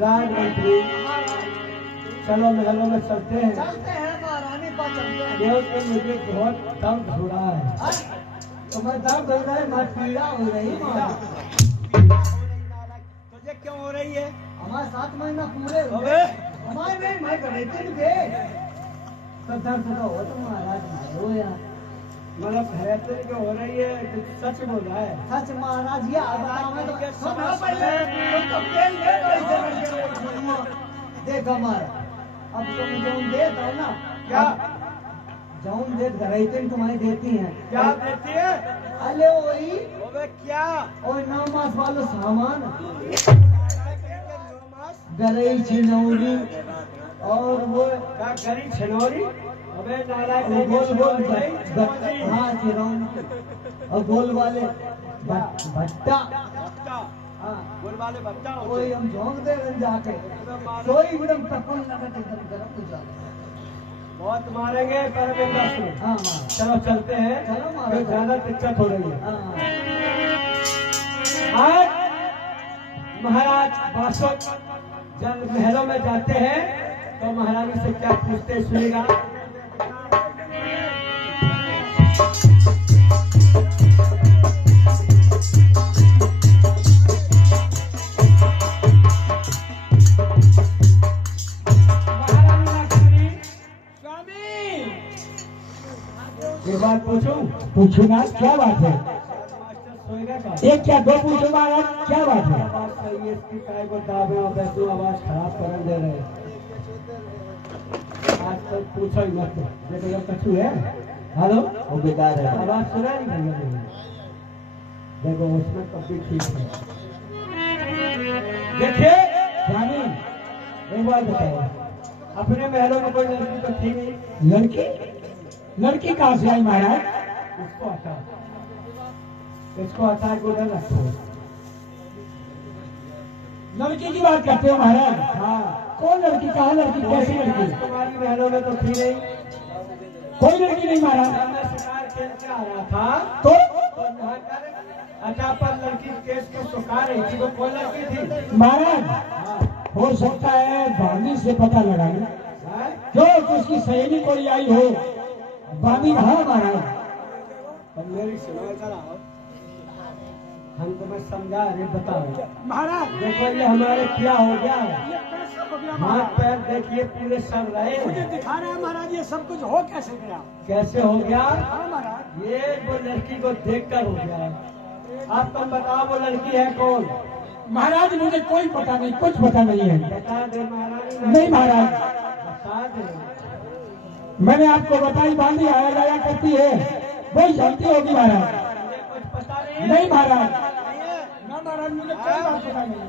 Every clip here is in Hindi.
राजमंत्री चलो महलों में चलते हैं। महारानी पास चलते हैं। देव के मुझे बहुत दर्द हो रहा है। तो मैं दर्द हो रहा है, मैं पीड़ा हो रही तुझे क्यों हो रही है? हमारे 7 महीना पूरे हुए हमारे नहीं मैं करे थे तो दर्द तो हो तो महाराज हो यार मतलब भयते जो हो रही है सच बोल रहा है। सच महाराज ये देखो हमारा अब तुम जौन दे दो ना क्या जौन दे रहते तुम्हारी देती हैं क्या देती है? अरे वही क्या और 9 मास वालों सामान गरई छिनौरी और वो गरी छिनौरी अबे नारायण गोल गोल हाँ चिरौनी और गोल वाले भट्टा हाँ गोल वाले भट्टा कोई हम झोंक दे जाके कोई एकदम तपन लगा एकदम गरम हो जाए बहुत मारेंगे पर हाँ चलो चलते हैं। चलो मारो ज्यादा दिक्कत हो रही है। आज महाराज बासुक जब महलों में जाते हैं तो महारानी से क्या पूछते सुनेगा। बात पूछू ना क्या बात है? एक क्या दो पूछो महाराज क्या बात है? आवाज खराब कर दे रहे आज तो पूछो ही मत देखो कछु है। हेलो वो बेकार है आवाज सुना नहीं भैया देखो उसमें कभी ठीक है। देखिए रानी एक बात बताओ अपने महलों में कोई लड़की तो थी नहीं। लड़की कहाँ से आई महाराज? इसको आता है गोदन रखो। लड़की की बात करते हो महाराज? हाँ कौन लड़की? कहाँ लड़की? कैसी लड़की? तुम्हारी महलों में तो थी नहीं कोई लड़की नहीं महाराज। मैं शिकार खेल के आ रहा था तो अच्छा पर लड़की केस को सुखा रही थी वो कौन लड़की थी महाराज? हो सकता है बानी से पता लगाना जो उसकी सहेली कोई आई हो। बानी हाँ महाराज मेरी सुनो कराओ हम तुम्हें समझा रहे बताओ महाराज। देखो ये हमारे क्या हो गया हाथ पैर देखिए पूरे सड़ रहे मुझे दिखा रहे हैं महाराज। ये सब कुछ हो कैसे गया? कैसे हो गया महाराज? ये वो लड़की को देखकर हो गया। आप तुम बताओ वो लड़की है कौन? महाराज मुझे कोई पता नहीं कुछ पता नहीं है। बता दे महाराज। नहीं महाराज बता दे मैंने आपको बताई बांधी आया जाया करती है वही जानती होगी महाराज। कुछ पता नहीं महाराज। ना महाराज मुझे कोई बात पता नहीं।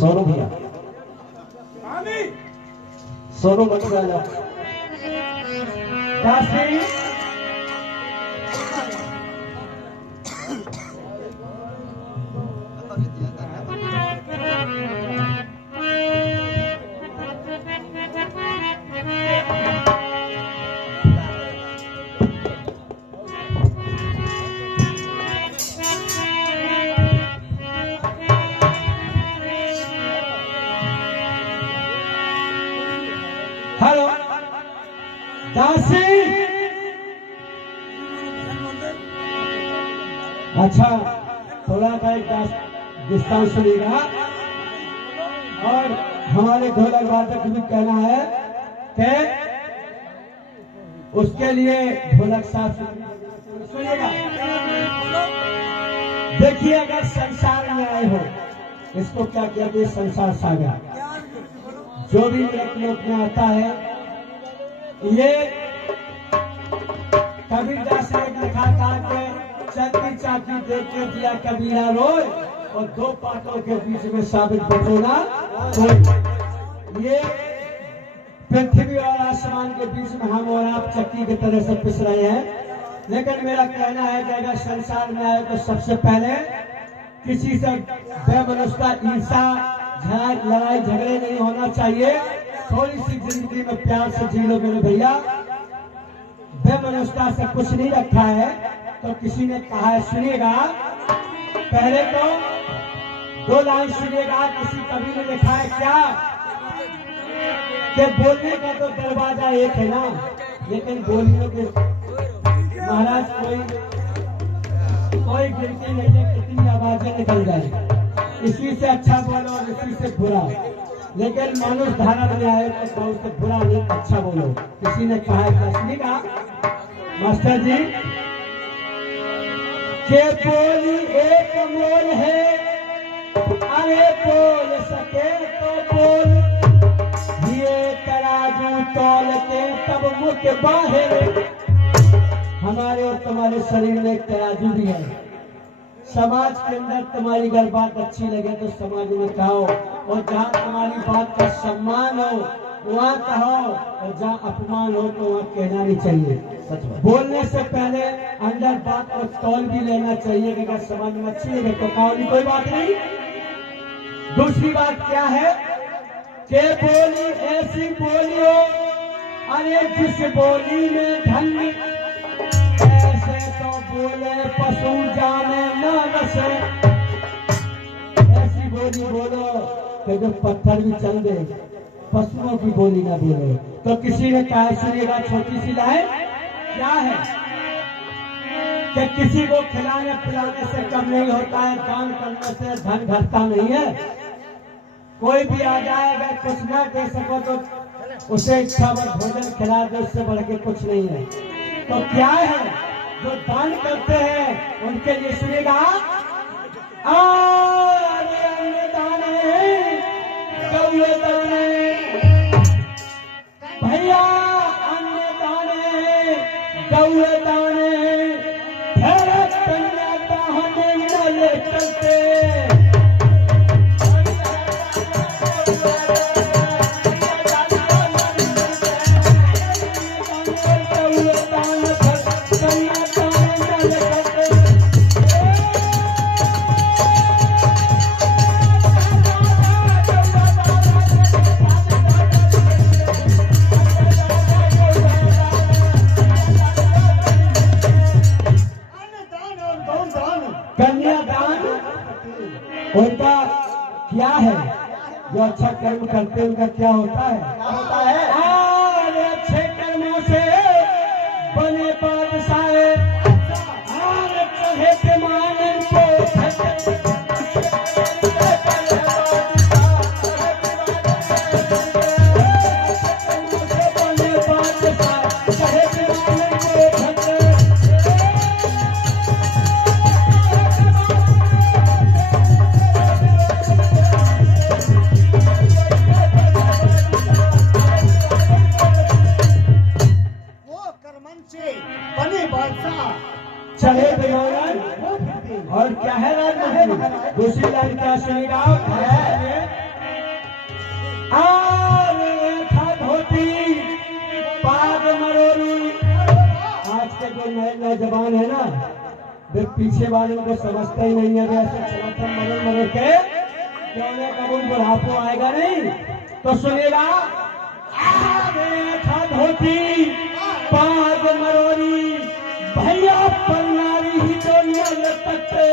सोनू भैया सोनू मत जाना हेलो दासी। अच्छा थोड़ा सा एक डिस्टेंस सुनिएगा और हमारे ढोलक वादक भी कहना है कि उसके लिए ढोलक साथ सुनिएगा। देखिए अगर संसार में आए हो इसको क्या कहते हैं? संसार सागर। जो भी लोक में आता है ये कबीरदास ने लिखा था कि चक्की चाकी देख के दिया कबीरा रोए और 2 पाटों के बीच में साबित बचोना कोई। ये पृथ्वी और आसमान के बीच में हम और आप चक्की की तरह से पिस रहे हैं। लेकिन मेरा कहना है कि अगर संसार में आए तो सबसे पहले किसी से बेमनुष्यता ईर्षा लड़ाई झगड़े नहीं होना चाहिए। थोड़ी सी जिंदगी में प्यार से जी लो मेरे भैया। बेमनुष्यता से कुछ नहीं रखा है। तो किसी ने कहा है, सुनिएगा, पहले तो 2 लाइन सुनिएगा। किसी कवि ने लिखा है क्या कि बोलने का तो दरवाजा एक है ना, लेकिन बोलियों के महाराज कोई गिनती नहीं है कितनी आवाजें निकल जाए। इसी से अच्छा बोलो और इसी से बुरा, लेकिन मनुष्य धारण में आए तो बहुत से बुरा नहीं, अच्छा बोलो। किसी ने कहा है, सुनिएगा मास्टर जी, के बोली एक मोल है, अरे बोल सके तो बोल, ये तराजू तौल के तब मुख बाहर। हमारे और तुम्हारे शरीर में एक तराजू भी है। समाज के अंदर तुम्हारी अगर बात अच्छी लगे तो समाज में कहो, और जहाँ तुम्हारी बात का सम्मान हो वहाँ कहो, और जहाँ अपमान हो तो वहाँ कहना नहीं चाहिए। बोलने से पहले अंदर बात को तौल भी लेना चाहिए कि अगर समाज में अच्छी लगे तो कहो, नहीं कोई बात नहीं। दूसरी बात क्या है कि बोली ऐसी बोली हो, अरे जिस बोली में धन, ऐसे तो बोले पशु जाने न रसे। ऐसी बोली बोलो कि जो पत्थर भी चल दे, पशुओं की बोली ना बोलो। तो किसी ने कहा, सुनिएगा, छोटी सी लाइन क्या है कि किसी को खिलाने पिलाने से कम नहीं होता है, दान करने से धन घटता नहीं है। कोई भी आ जाए, अगर कुछ न दे सको तो उसे इच्छा भर भोजन खिला दो, उससे बढ़ के कुछ नहीं है। तो क्या है, जो दान करते हैं उनके लिए सुनेगा, अन्न दाने गौए दाने, भैया अन्न दाने गौए दाने, कन्या दाहने न ले चलते। कन्यादान उनका क्या है, जो अच्छा कर्म करते हैं उनका क्या होता है? और अच्छे कर्मों से बने बादशाह, और चढ़े पैमाने को चढ़े बेमान। और क्या है राजमहल? दूसरी लाइन क्या सुनेगा? धोती पाग मरोरी। आज के जो नए नौजवान है ना, वे पीछे वालों को समझते ही नहीं है। ऐसे समर्थन मरोड़ मरोड़ के क्यों कबूल बुढ़ापो आएगा नहीं। तो सुनेगा, धोती पाग मरोरी, भैया पर नारी ही तो न लटकते।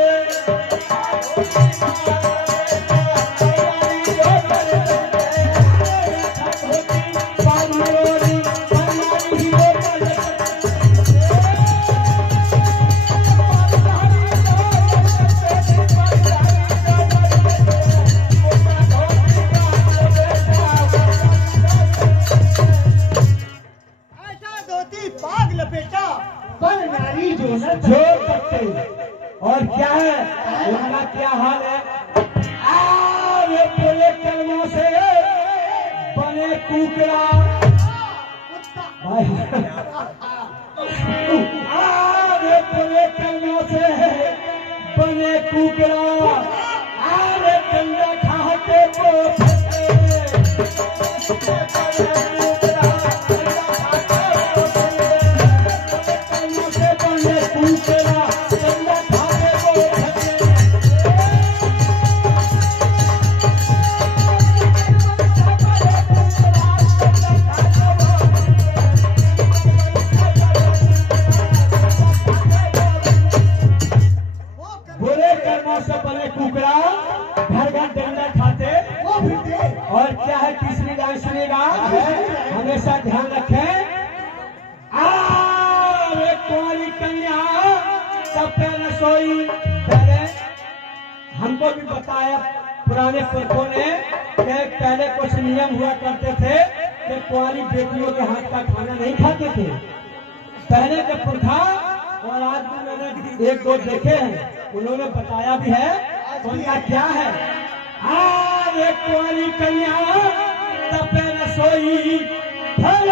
जो सकते। और क्या है उनका क्या हाल है? ये बोले कर्मों से बने कुकड़ा, ये बोले कर्मों से बने कुकड़ा, अरे कंधा खाते को हमेशा ध्यान रखें। कुंवारी कन्या तपे रसोई। पहले हमको भी बताया पुराने पुरखों ने कि पहले कुछ नियम हुआ करते थे कि कुंवारी बेटियों के हाथ का खाना नहीं खाते थे पहले के पुरखा। और आज भी मैंने एक दो देखे हैं, उन्होंने बताया भी है उनका क्या है। कुंवारी कन्या तपे रसोई फल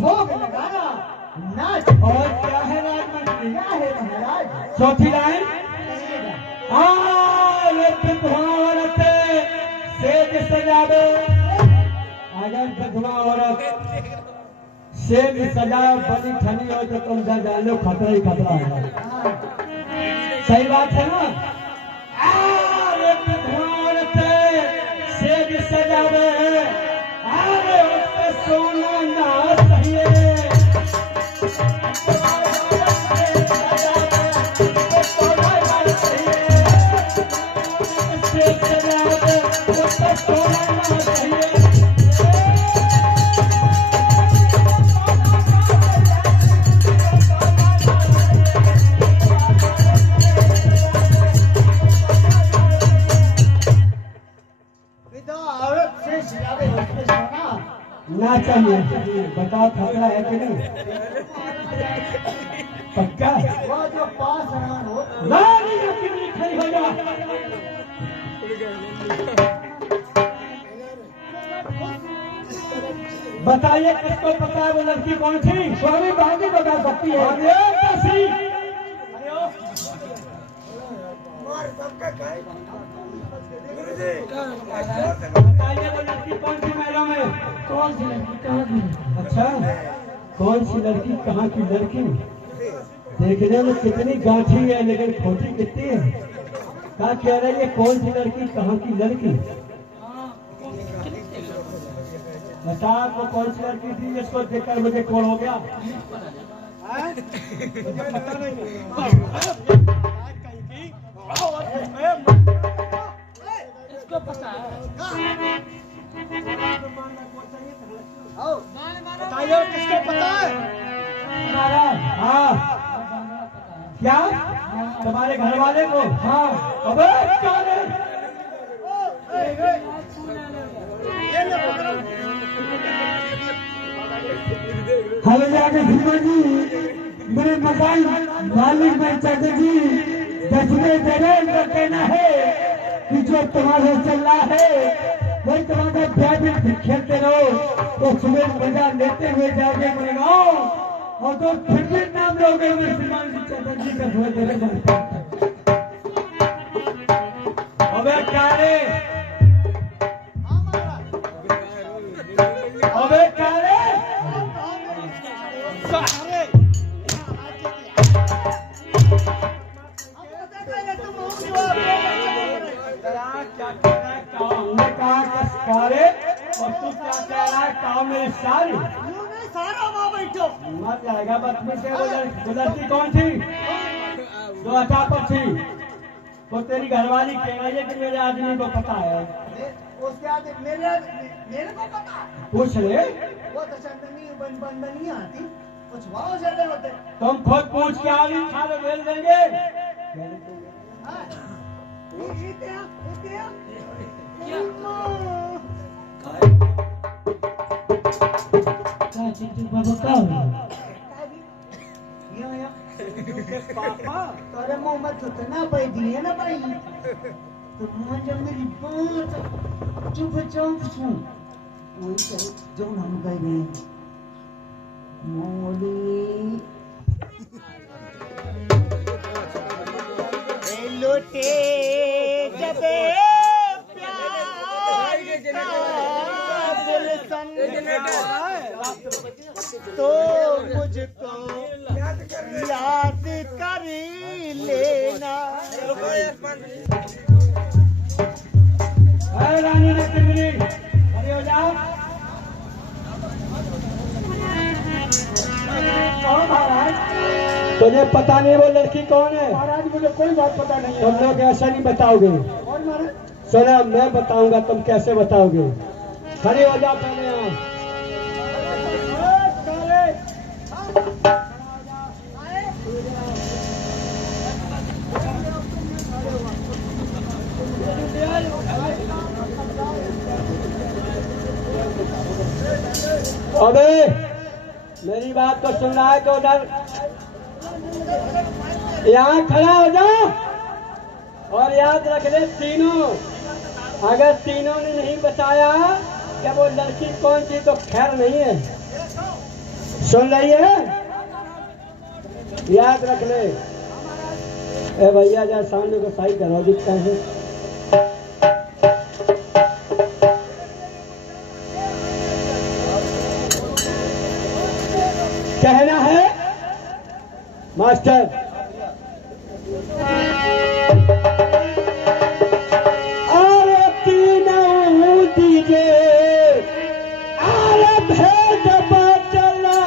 भोग लगाना नाच। और क्या है राजमंत्री? क्या है महाराज? चौथी लाइन, विधवा औरत सेज सजावे। अगर विधवा औरत सेज सजा बनी ठनी हो तो तुम जान लो खतरा ही खतरा है। सही बात है ना? विधवा औरत सेज सजावे, सोना ना चाहिए। ना चाहिए। बताओ खतरा है कि नहीं? पक्का? वो जो पास हो खड़ी हो जा। बताइए किसको पता है वो लड़की कौन थी? स्वामी बाजी बता सकती है। बताइए वो लड़की कौन सी महिला में? कौन सी लड़की कहाँ की? अच्छा, कौन सी लड़की कहाँ की लड़की? देखने में कितनी गांठी है लेकिन खोटी कितनी है। क्या कह रही है? कौन सी लड़की कहाँ की लड़की? बता आपको कौन सी लड़की थी जिसको देखकर मुझे कौन हो गया? पता नहीं। इसको पता है। बताइए किसको पता है? हाँ क्या? तुम्हारे घर वाले को? हाँ। अबे हेलो जाके धीमा जी, मेरे मकान मालिक में चाचा जी 10वें दरेल का कहना है कि जो तुम्हारा चल रहा है वही तुम्हारा ब्याह भी खेलते रहो तो सुबह मजा लेते हुए जाके मनाओ। और तो फिर नाम लोगे श्रीमान जी चाचा जी का धोए तेरे बनता। अबे क्या रे? अबे क्या रे? हमने कहा और तू क्या कह रहा है? काम मेरे सारी सारा वहाँ बैठो मत जाएगा। बदतमीज से वो लड़की कौन थी जो अचापत थी? तो तेरी घरवाली कह रही है कि मेरे आदमी को पता है। उसके आगे मेरे को पता। पूछ ले। वो तो चंदनी बंदनी आती कुछ भाव चले होते। तुम खुद पूछ के आ गई खाने भेज देंगे। तोरे मुँह में थुथना पाई दिए ना भाई तो मुँह जब मेरी बात चुप चाप छू वही कहे जो हम कह रहे मोली लोटे जब तो मुझको कौन महाराज? तुझे पता नहीं वो लड़की कौन है? महाराज मुझे कोई बात पता नहीं है। तुम लोग ऐसा नहीं बताओगे। कौन महाराज? सुना, मैं बताऊंगा, तुम कैसे बताओगे। खड़े हो जाओ पहले यहाँ। अबे मेरी बात को सुन रहा है तो उधर यहाँ खड़ा हो जाओ और याद रख ले तीनों, अगर तीनों ने नहीं बताया कि वो लड़की कौन थी तो खैर नहीं है। सुन रही है? याद रख ले। ए भैया जरा सामने को सही करो, दिखता है। कहना है मास्टर। अरे तीनों दीजिए, अरे भेद बचला,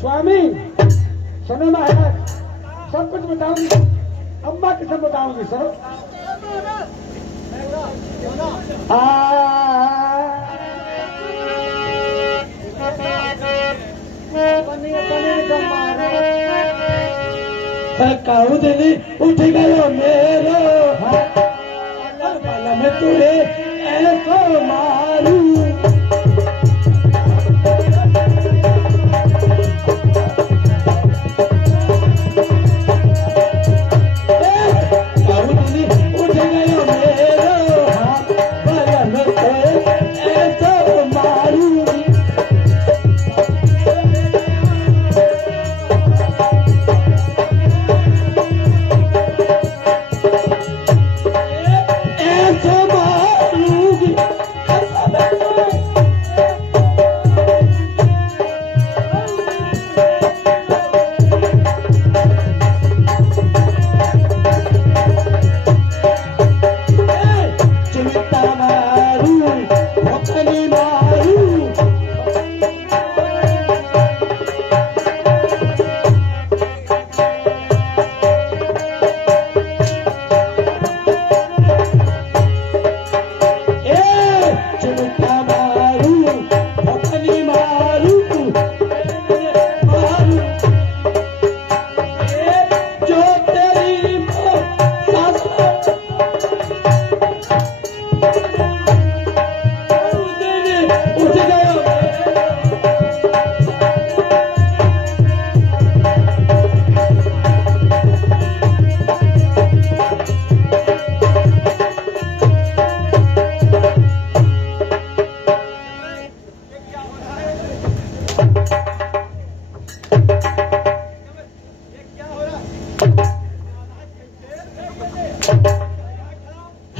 स्वामी सुनो महाराज, सब कुछ बताऊंगी, अम्मा के सब बताऊंगी सर। काऊ दिली उठ गयो मेरो, में तुझे ऐसो मारू।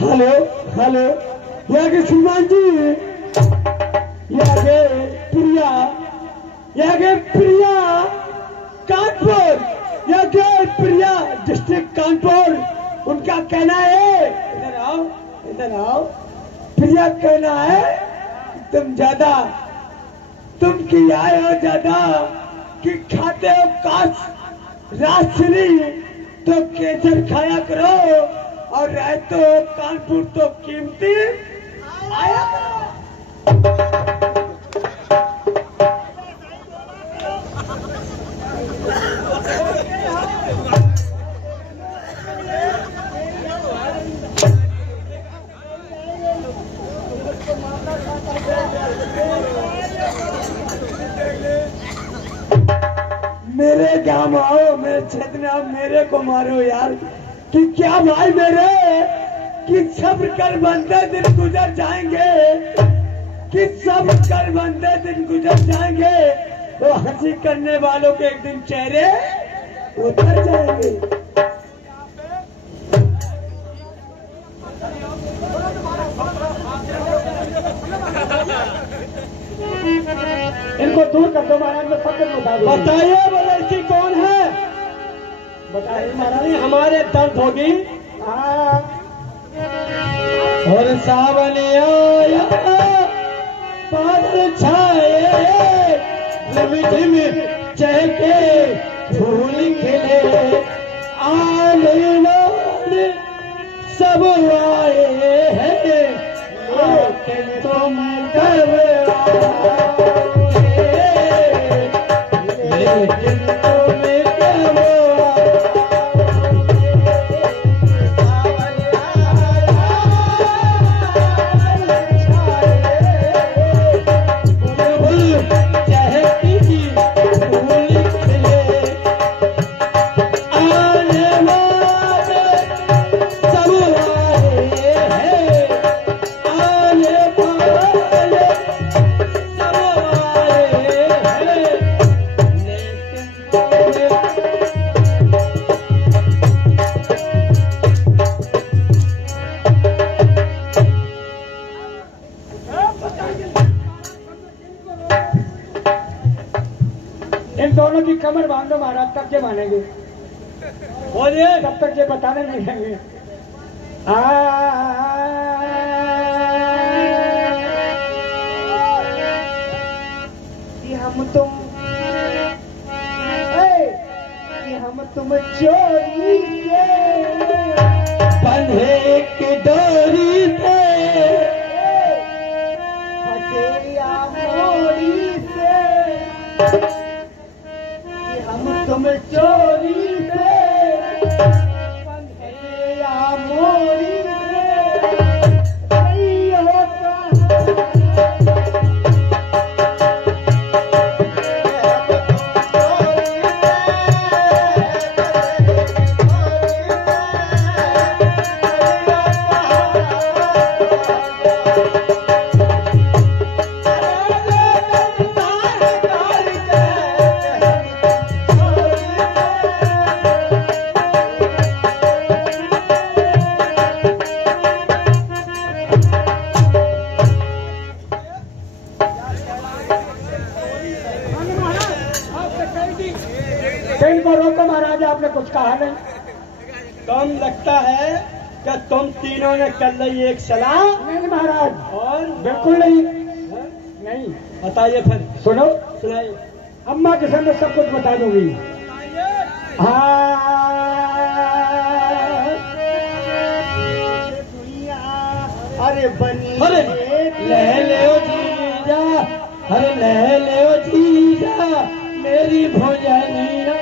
हेलो हेलो, यागे श्रीमान जी, यागे प्रिया कानपुर, यागे प्रिया डिस्ट्रिक्ट कानपुर, उनका कहना है, इधर आओ इधर आओ, प्रिया कहना है तुम ज्यादा, तुम की आए हो ज्यादा कि खाते हो काश राजश्री, तो केसर खाया करो और रहे तो कानपुर तो कीमती आया। मेरे गांव आओ, मेरे क्षेत्र में आओ, मेरे को मारो यार। कि क्या भाई मेरे, कि सब्र कर बंदे दिन गुजर जाएंगे, कि सब्र कर बंदे दिन गुजर जाएंगे, तो हंसी करने वालों के एक दिन चेहरे उतर जाएंगे। इनको दूर कर दो महाराज, मैं सब कुछ बता दूं। बताइए वो लड़की कौन है? बताइए महाराज। हमारे दर्द होगी। हाँ, और सावन आया, बादल छाए, झिम चहके फूल खिले, आने वाले सब आए हैं, लेकिन तुम कब आओगे? लेकिन तुम कब इन दोनों की कमर बांध दो महाराज, तब के मानेंगे। बोलिए। तब तक ये बताने नहीं देंगे। कि हम तुम चोरी से बंधे एक डोरी से, फंसे या मोरी से, कि हम तुम चोरी से बंधे या मोरी से, नहीं होता इनको रोको महाराज, आपने कुछ कहा नहीं। कम लगता है कि तुम तीनों ने कर ली एक सलाह। नहीं महाराज, और बिल्कुल नहीं। नहीं, बताइए फिर। सुनो, सुनाइए। अम्मा के सामने सब कुछ बता दूंगी। हाँ, अरे बनी अरे ले ले ओ जीजा, अरे ले ले ओ जीजा, मेरी भोजनिया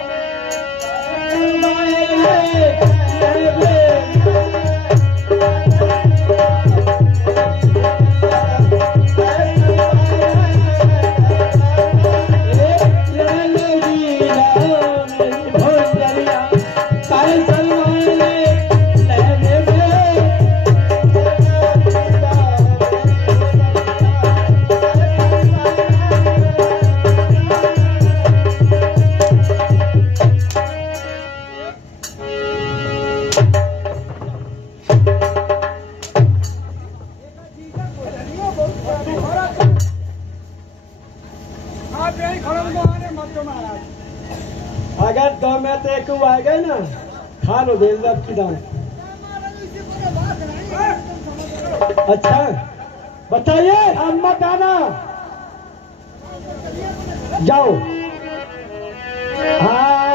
अगर दो में तो एक आ गए ना, खा लो देर रात की दाम। अच्छा बताइए। अब मत आना, जाओ। हाँ,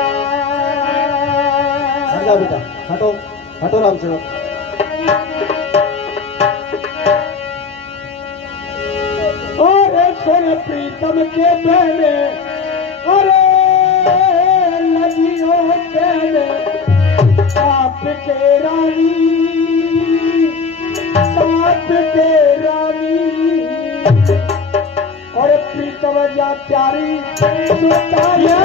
बेटा हटो, हटो राम से। प्रीतम के बहने अरे लगियो कहने आपके रानी और प्रीतम जा प्यारी सुताया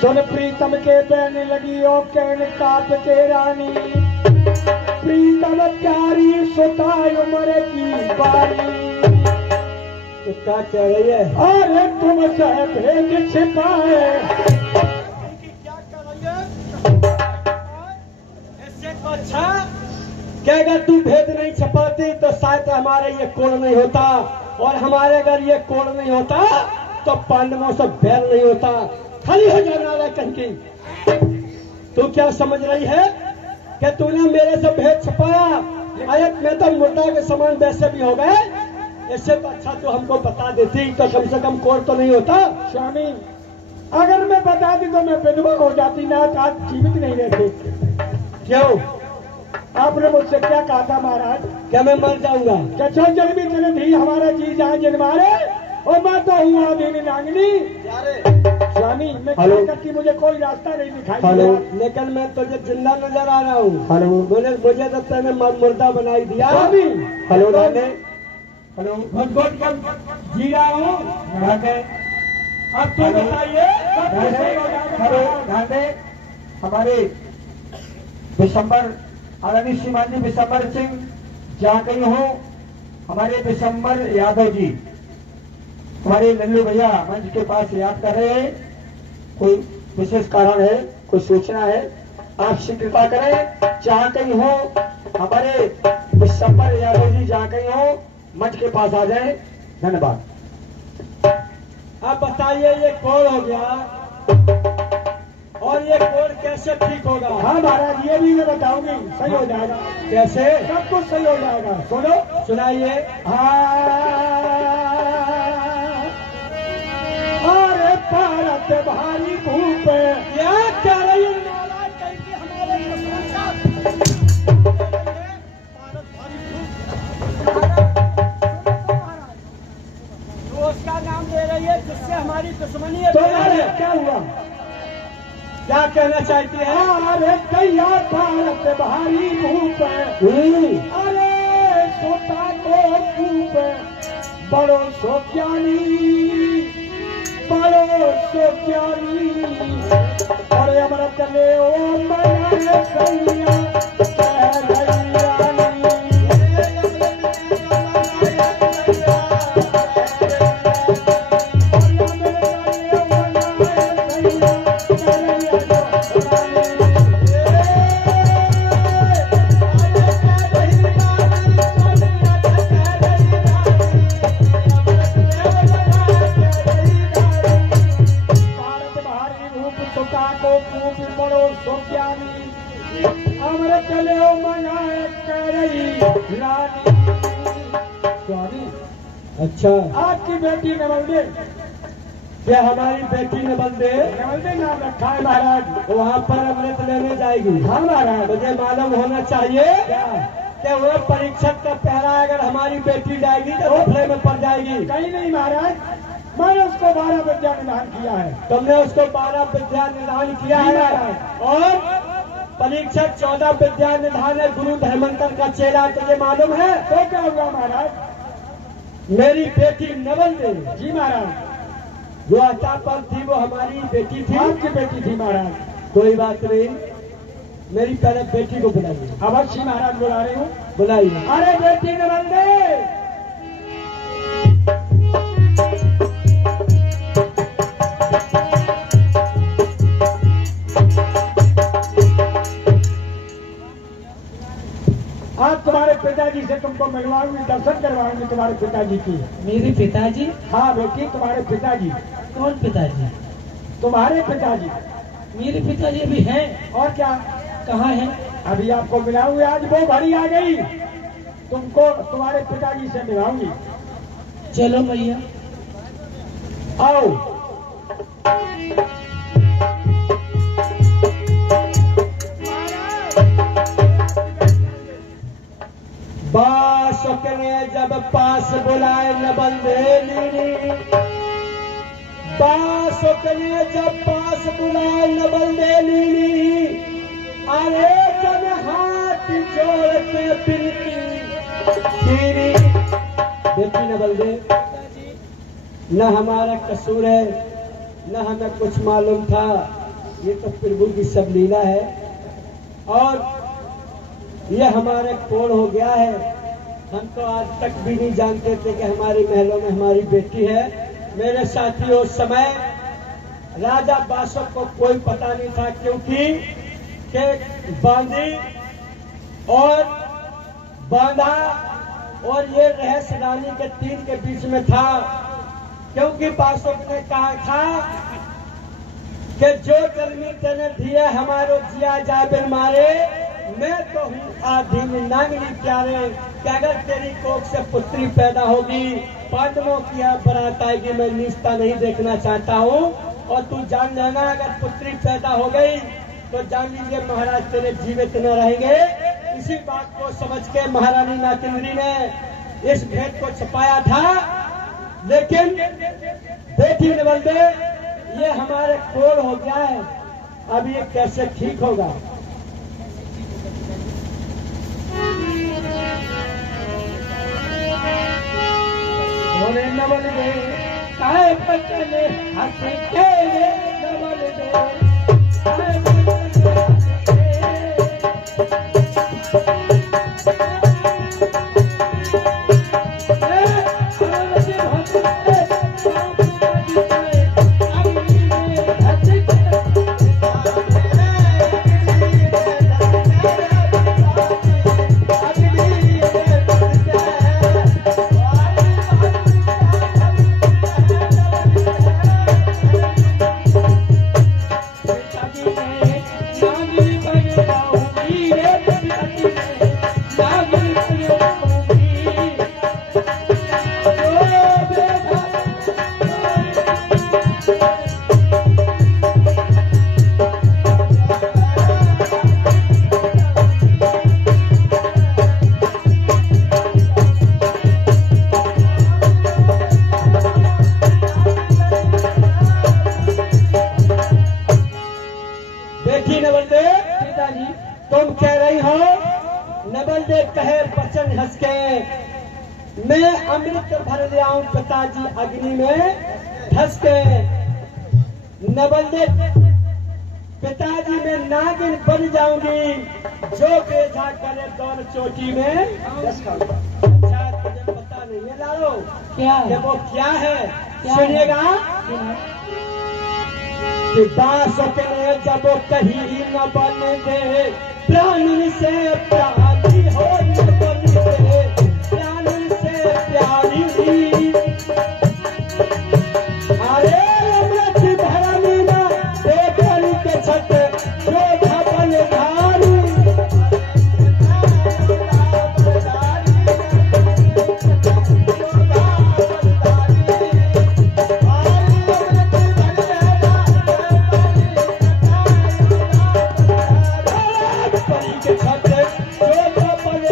सुन प्रीतम के बहने लगी ओ कहन काप के रानी प्रीतम प्यारी सुताई उम्र की बारी। तो क्या कह रही है? अरे तुम से भेद छिपाए क्या कर रही है? इससे तो अच्छा कहेगा तू भेद नहीं छपाती तो शायद हमारे ये कोड़ नहीं होता, और हमारे अगर ये कोड़ नहीं होता तो पांडवों से बैर नहीं होता। खाली हो जाने वाला कहीं की। तू क्या समझ रही है कि तूने मेरे से भेद छपाया? अरे मैं तो मुर्दा के समान वैसे भी हो गए, इससे तो अच्छा तो हमको बता देती तो कम से कम कोर्ट तो नहीं होता। स्वामी अगर मैं बता दी तो मैं विधवा हो जाती ना, तो आज जीवित नहीं रहती। क्यों? आपने मुझसे क्या कहा था महाराज? क्या मैं मर जाऊंगा? क्या चल जन्मी चले धी हमारा जी जहाँ जन्मारे, और मैं तो हूँ आदि नांगनी। स्वामी मैं क्या करती, मुझे कोई रास्ता नहीं दिखाई। हेलो, लेकिन मैं तुझे जिंदा नजर आ रहा हूँ। हेलो, मुझे तो तेने मुर्दा बनाई दिया। स्वामी हेलो दाने, हेलो घुट जी रहा हूँ। अब तुम बताइए। हेलो दाने, हमारे दिसंबर आदरणीय श्रीमान जी दिसंबर सिंह जहाँ कहीं हो, हमारे दिसंबर यादव जी हमारे लल्लू भैया मंच के पास याद कर रहे हैं। कोई विशेष कारण है, कोई सूचना है, आप कृपा करें। जहाँ कहीं हो हमारे दिसंबर यादव जी जहाँ कहीं हो मंच के पास आ जाएं। धन्यवाद। आप बताइए ये कौन हो गया और ये कौन कैसे ठीक होगा? हाँ महाराज ये भी मैं बताऊंगी, सही हो जाएगा। कैसे? सब कुछ सही हो जाएगा। सुनो, सुनाइए। अरे भारत भारी भूप क्या कह रही है? हमारे उसका नाम ले रही है जिससे हमारी दुश्मनी है। तो क्या हुआ? क्या कहना चाहती है? अरे कैया भारत भारी भूप अरे सोता को कूप बड़ो सो ज्ञानी और अमृत ले ओ मना सैया अच्छा आपकी बेटी नवलदे? क्या हमारी बेटी नवलदे? नवलदे नाम रखा है महाराज। वहाँ पर अमृत लेने जाएगी। हाँ महाराज, मुझे मालूम होना चाहिए क्या वो परीक्षक का पहला अगर हमारी बेटी जाएगी तो घोफले में पड़ जाएगी। कहीं नहीं महाराज, मैंने उसको 12 विद्या निधान किया है। तुमने उसको 12 विद्या निधान किया है और परीक्षक 14 विद्या निधान है। गुरु धर्मंतर का चेला, तुझे मालूम है? तो क्या हुआ महाराज? मेरी बेटी नवलदे जी महाराज, जो अता पर थी वो हमारी बेटी थी। आपकी बेटी थी महाराज। कोई बात नहीं, मेरी पहले बेटी को बुलाइए। अवश्य महाराज बुला रही हूँ। बुलाइए। अरे बेटी नवलदे, आज तुम्हारे पिताजी से तुमको मिलवाऊंगी, दर्शन करवाऊंगी तुम्हारे पिताजी की। मेरे पिताजी? हाँ बेटी, तुम्हारे पिताजी। कौन पिताजी? तुम्हारे पिताजी। मेरे पिताजी भी हैं। और क्या? कहाँ हैं? अभी आपको मिलाऊंगी, आज वो घड़ी आ गई, तुमको तुम्हारे पिताजी से मिलाऊंगी। चलो भैया आओ। बासुक ने जब पास बुलाए न बंदेली, बासुक ने जब पास बुलाए न बंदेली, अरे जब हाथ जोड़ के बिनती तेरी बेटी न बंदे, न हमारा कसूर है, न हमें कुछ मालूम था, ये तो प्रभु की सब लीला है और ये हमारे कोण हो गया है। हम तो आज तक भी नहीं जानते थे कि हमारे महलों में हमारी बेटी है। मेरे साथियों, उस समय राजा बासुक को कोई पता नहीं था, क्योंकि के बांदी और बांधा और ये रहस्य रानी के तीन के बीच में था, क्योंकि बासुक ने कहा था कि जो जन्मी तेने दिए हमारो जिया जाए मारे, मैं तो हूँ आधी नांगनी प्यारे, कि अगर तेरी कोख से पुत्री पैदा होगी, पांडवों की बारात आएगी, मैं निष्ठा नहीं देखना चाहता हूँ। और तू जान लेना, अगर पुत्री पैदा हो गई तो जान लीजिए महाराज तेरे जीवित न रहेंगे। इसी बात को समझ के महारानी नाकिंद्री ने इस भेद को छुपाया था, लेकिन बेटी ने बंदे ये हमारे कोल हो गया है, अब ये कैसे ठीक होगा? नवल दे काहे पचले हंस के नवल दे काहे पचले तुम कह रही हो, नवल दे कहे बचन हंस के, मैं अमृत भर ले आऊं पिताजी अग्नि में धस के। नवल दे पिताजी में नागिन बन जाऊंगी, जो बेजा करे दौड़ चोटी में दस खाऊंगा। अच्छा तुझे पता नहीं है लालो क्या कि वो क्या है? सुनिएगा कि बासुक ने जब कहीं न बनेंगे, प्राणी से प्यारी हो न बनेंगे, प्राणी से प्यारी। अरे अमृत भरनी ना बेकरी के छत जो धपन धारी, के छत जो धपन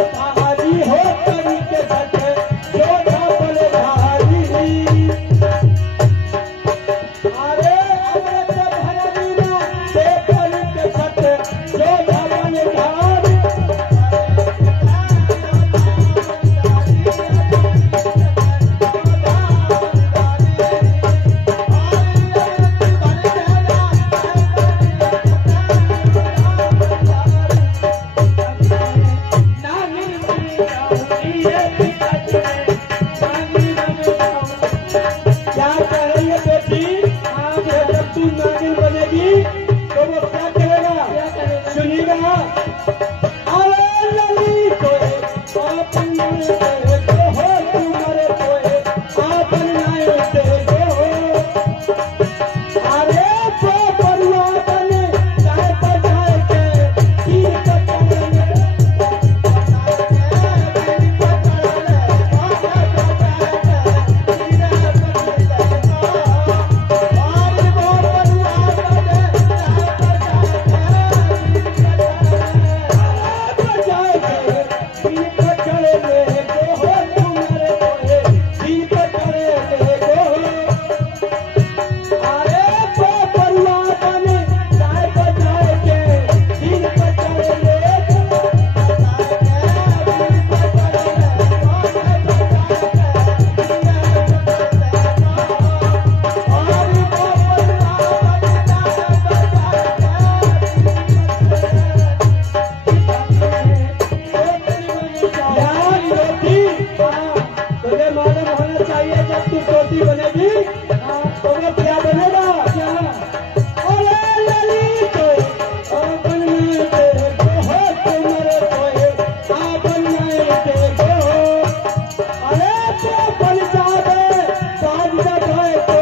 भाई तो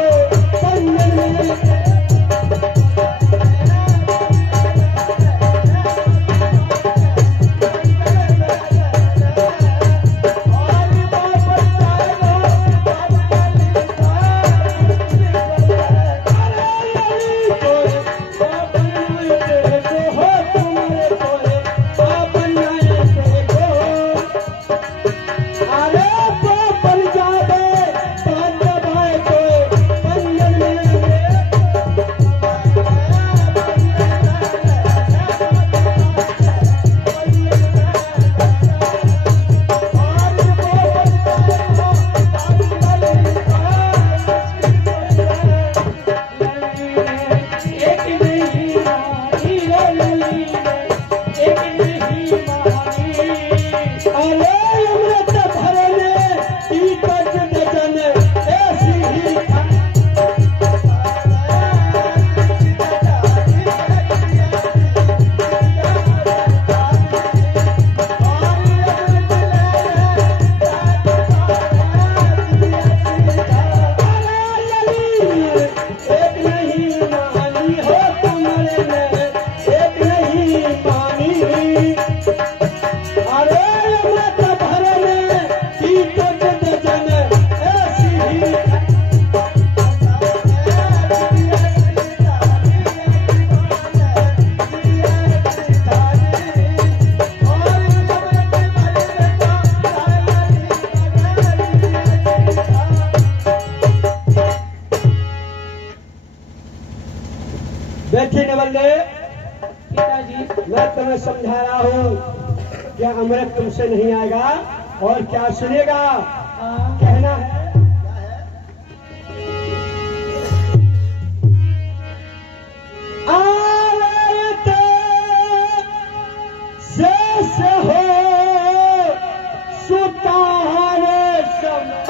पंजन में बैठी नवल्ले, पिताजी मैं तुम्हें समझा रहा हूँ क्या अमृत तुमसे नहीं आएगा और क्या सुनेगा। कहना है से हो सुतारे समय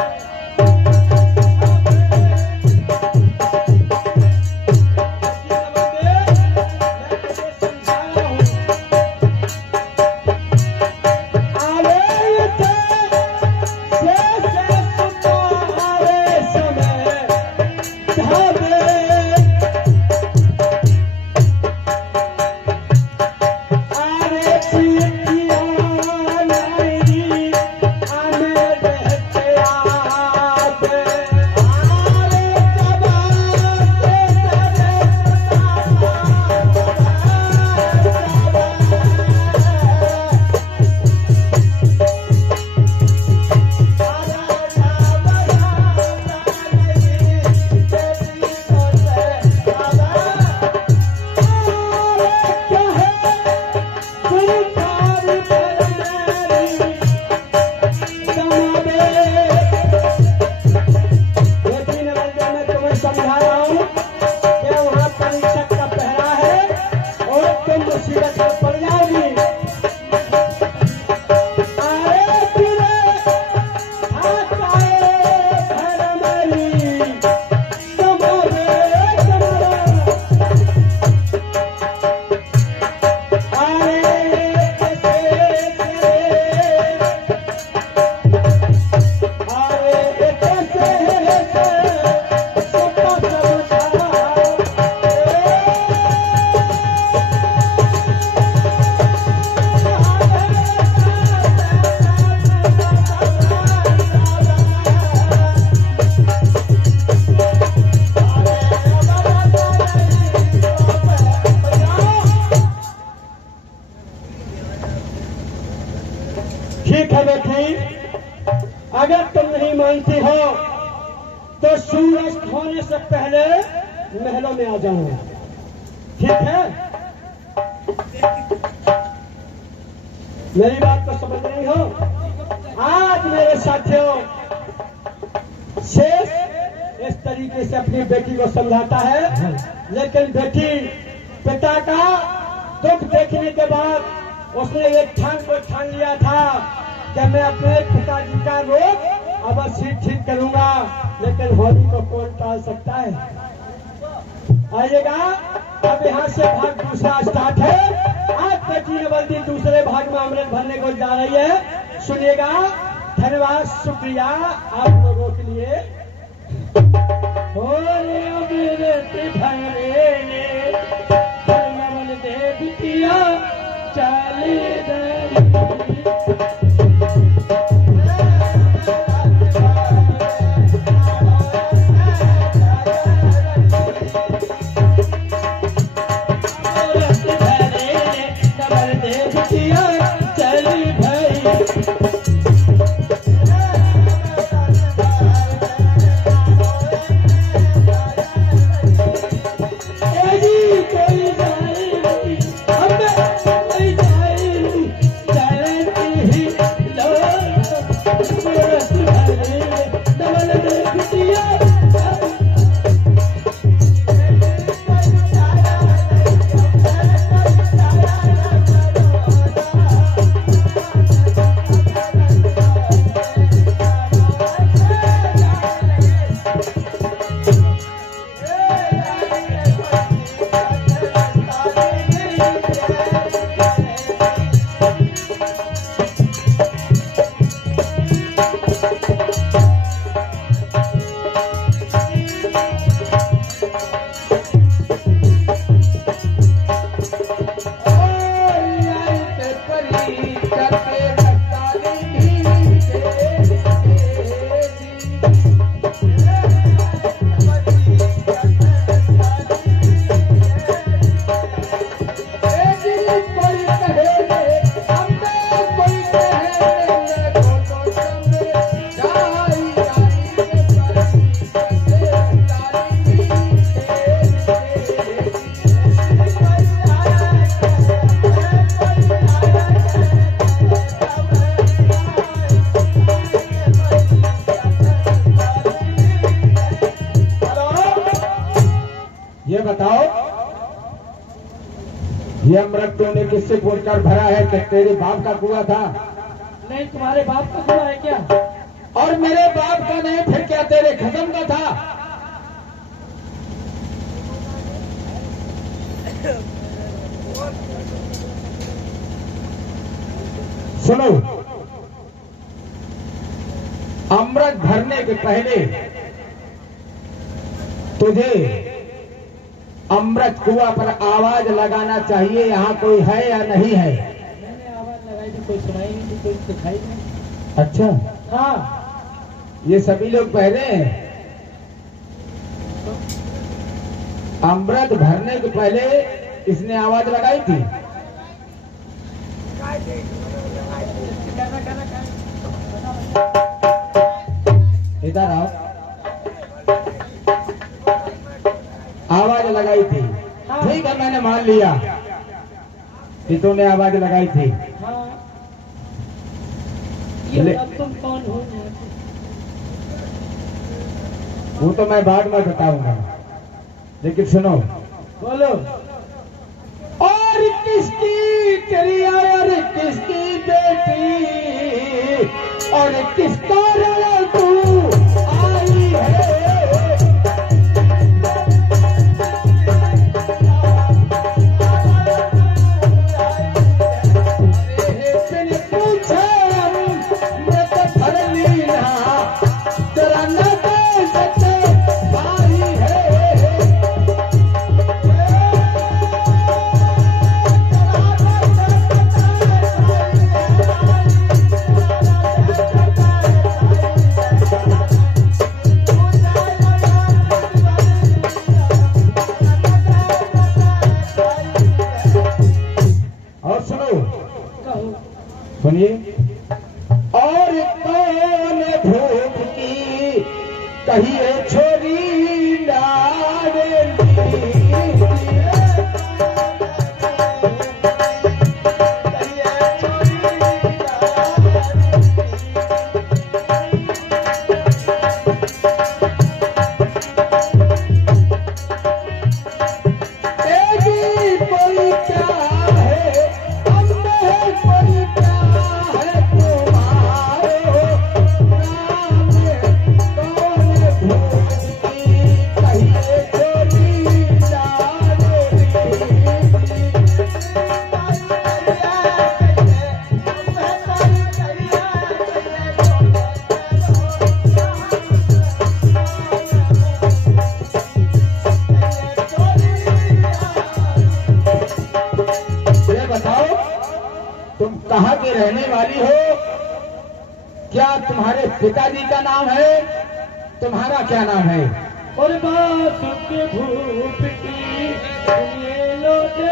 ठीक है बेटी, अगर तुम नहीं मानती हो तो सूरज होने से पहले महलों में आ जाऊंगा। ठीक है, मेरी बात को समझ रही हो। आज मेरे साथियों शेष इस तरीके से अपनी बेटी को समझाता है, लेकिन बेटी पिता का दुख देखने के बाद उसने एक ठान लिया था कि मैं अपने पिताजी का रोग अवश्य ठीक करूंगा, लेकिन होली को कौन टाल सकता है। आइएगा, अब यहाँ से भाग दूसरा स्टार्ट है। आज बेटी नवल्दी दूसरे भाग में अमृत भरने को जा रही है, सुनिएगा। धन्यवाद, शुक्रिया आप लोगों के लिए। ये बताओ, ये अमृत तूने किससे पूछकर भरा है कि तेरे बाप का कुआं था? नहीं, तुम्हारे बाप का कुआं है क्या? और मेरे बाप का नहीं, फिर क्या तेरे खत्म का था? सुनो, अमृत भरने के पहले तुझे अमृत कुआं पर आवाज लगाना चाहिए, यहाँ कोई है या नहीं है? मैंने आवाज लगाई थी, कोई सुनाई नहीं थी, कोई दिखाई नहीं। अच्छा, हाँ, ये सभी लोग पहले हैं। अमृत भरने के पहले इसने आवाज लगाई थी। इधर आओ, आवाज लगाई थी। ठीक है, मैंने मान लिया कि तूने आवाज लगाई थी। हाँ। ये अब तुम कौन हो? वो तो मैं बाद में बताऊंगा, लेकिन सुनो। बोलो। और किसकी तेरी और किसकी बेटी और किसका रण तू आई है? बिन पूछे अमृत भर लीना, तेरा न दे सके भाई है। सुनिए, और कौन धूप की कहिए छोरी लाडली, तुम कहाँ की रहने वाली हो? क्या तुम्हारे पिताजी का नाम है? तुम्हारा क्या नाम है? और बात के भूप की सुनिए लोग,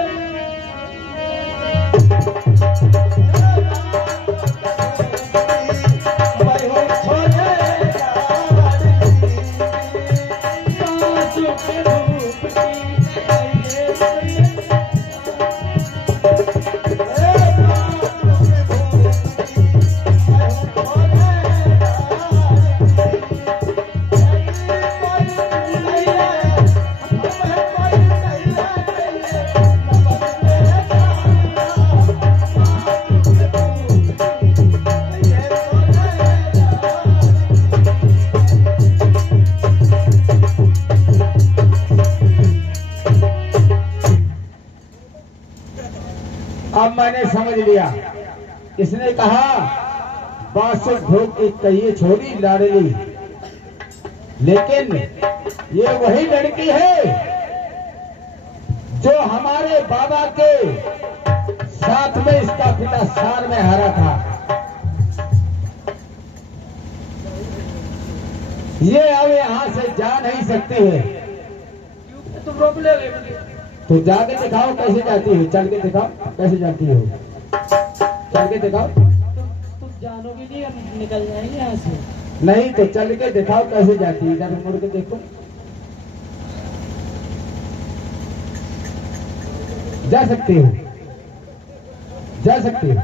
अब मैंने समझ लिया। इसने कहा बासुक भोग की कहिए छोरी लाडली, लेकिन ये वही लड़की है जो हमारे बाबा के साथ में इसका पिता सार में हारा था। ये अब यहाँ से जा नहीं सकती है। तुम रोक ले रहे हो। तो जाके दिखाओ कैसे जाती है, चल के दिखाओ कैसे जाती हो, चल के दिखाओ। तुम जानोगे नहीं, हम निकल जाएंगे यहाँ से। नहीं तो चल के दिखाओ कैसे जाती है, इधर मुड़ के देखो। जा सकती हो, जा सकती हो,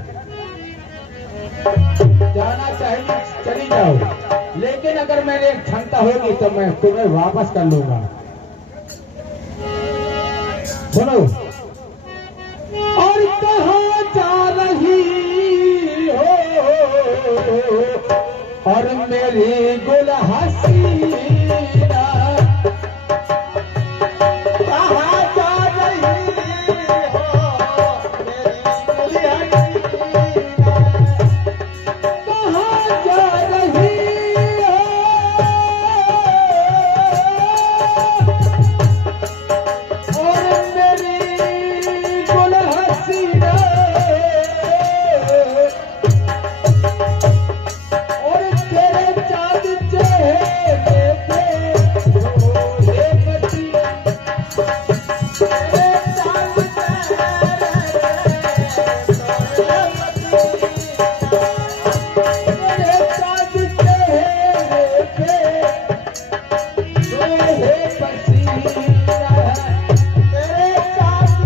जाना चाहिए चली जाओ, लेकिन अगर मेरे क्षमता होगी तो मैं तुम्हें वापस कर लूंगा। सुनो। और कहाँ जा रही हो और मेरी गुल हसीना, कहाँ जा रही हो मेरी गुल हसीना, कहाँ जा रही हो और मेरी गुल हसीना, और तेरे चाँद चेहरे पे रोए बसी, तेरे चाँद चेहरे पे रोए बसी, तेरे चाँद चेहरे पे रोए बसी, तेरे चाँद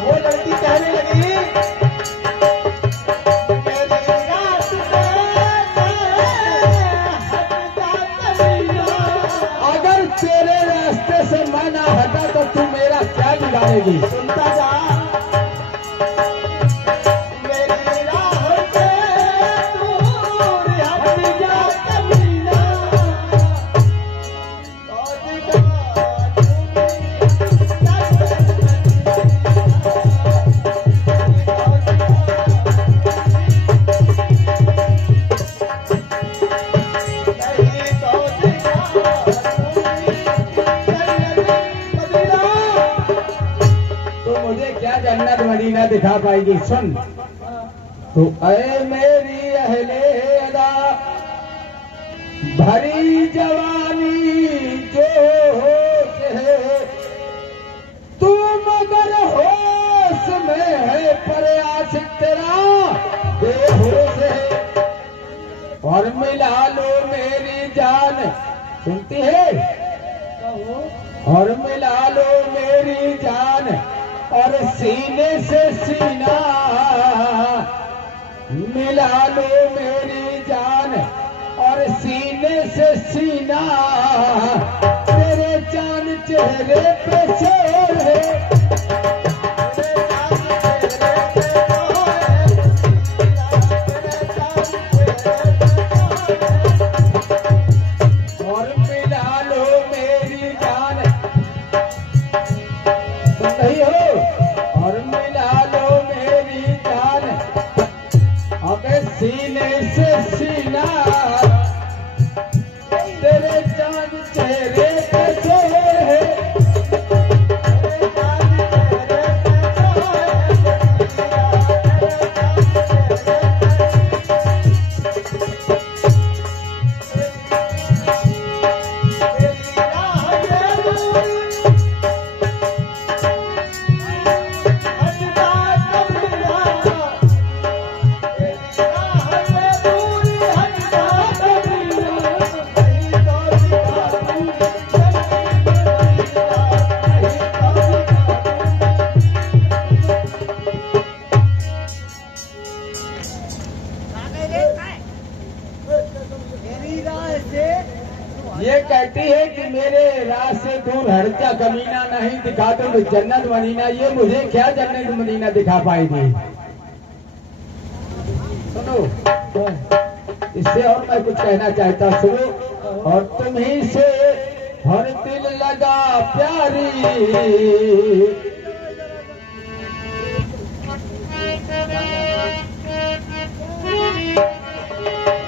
वो लड़की कहने लगी अगर तेरे रास्ते से मैं ना हटा तो तू मेरा क्या बिगाड़ेगी। सुनता जा मेरी राह से दूर हट जा कमीना, तो मुझे क्या जन्नत मदीना दिखा पाएगी। सुन तो ऐ मेरी अहले अदा भरी जवानी जो होश है, तू मगर होश में है पर आशिक तेरा बेहोश है, और मिला लो मेरी जान, सुनती है, और मिला लो मेरी जान और सीने से सीना, मिला लो मेरी जान और सीने से सीना, तेरे चांद चेहरे पे शोर है, तेरे चांद चेहरे पे शोर है, तेरे चांद चेहरे पे शोर है, और मिला लो मेरी जान, सुन रही हो, और मिला लो मेरी जान अबे सीने से सीना, तेरे चांद चेहरे पे शोर है, तेरे चांद चेहरे पे शोर ये कहती है कि मेरे राह से दूर हट जा कमीना, नहीं दिखा तो जन्नत मदीना, ये मुझे क्या जन्नत मदीना दिखा पाएगी। सुनो इससे और मैं कुछ कहना चाहता, सुनो, और तुम्ही से हर दिल लगा प्यारी,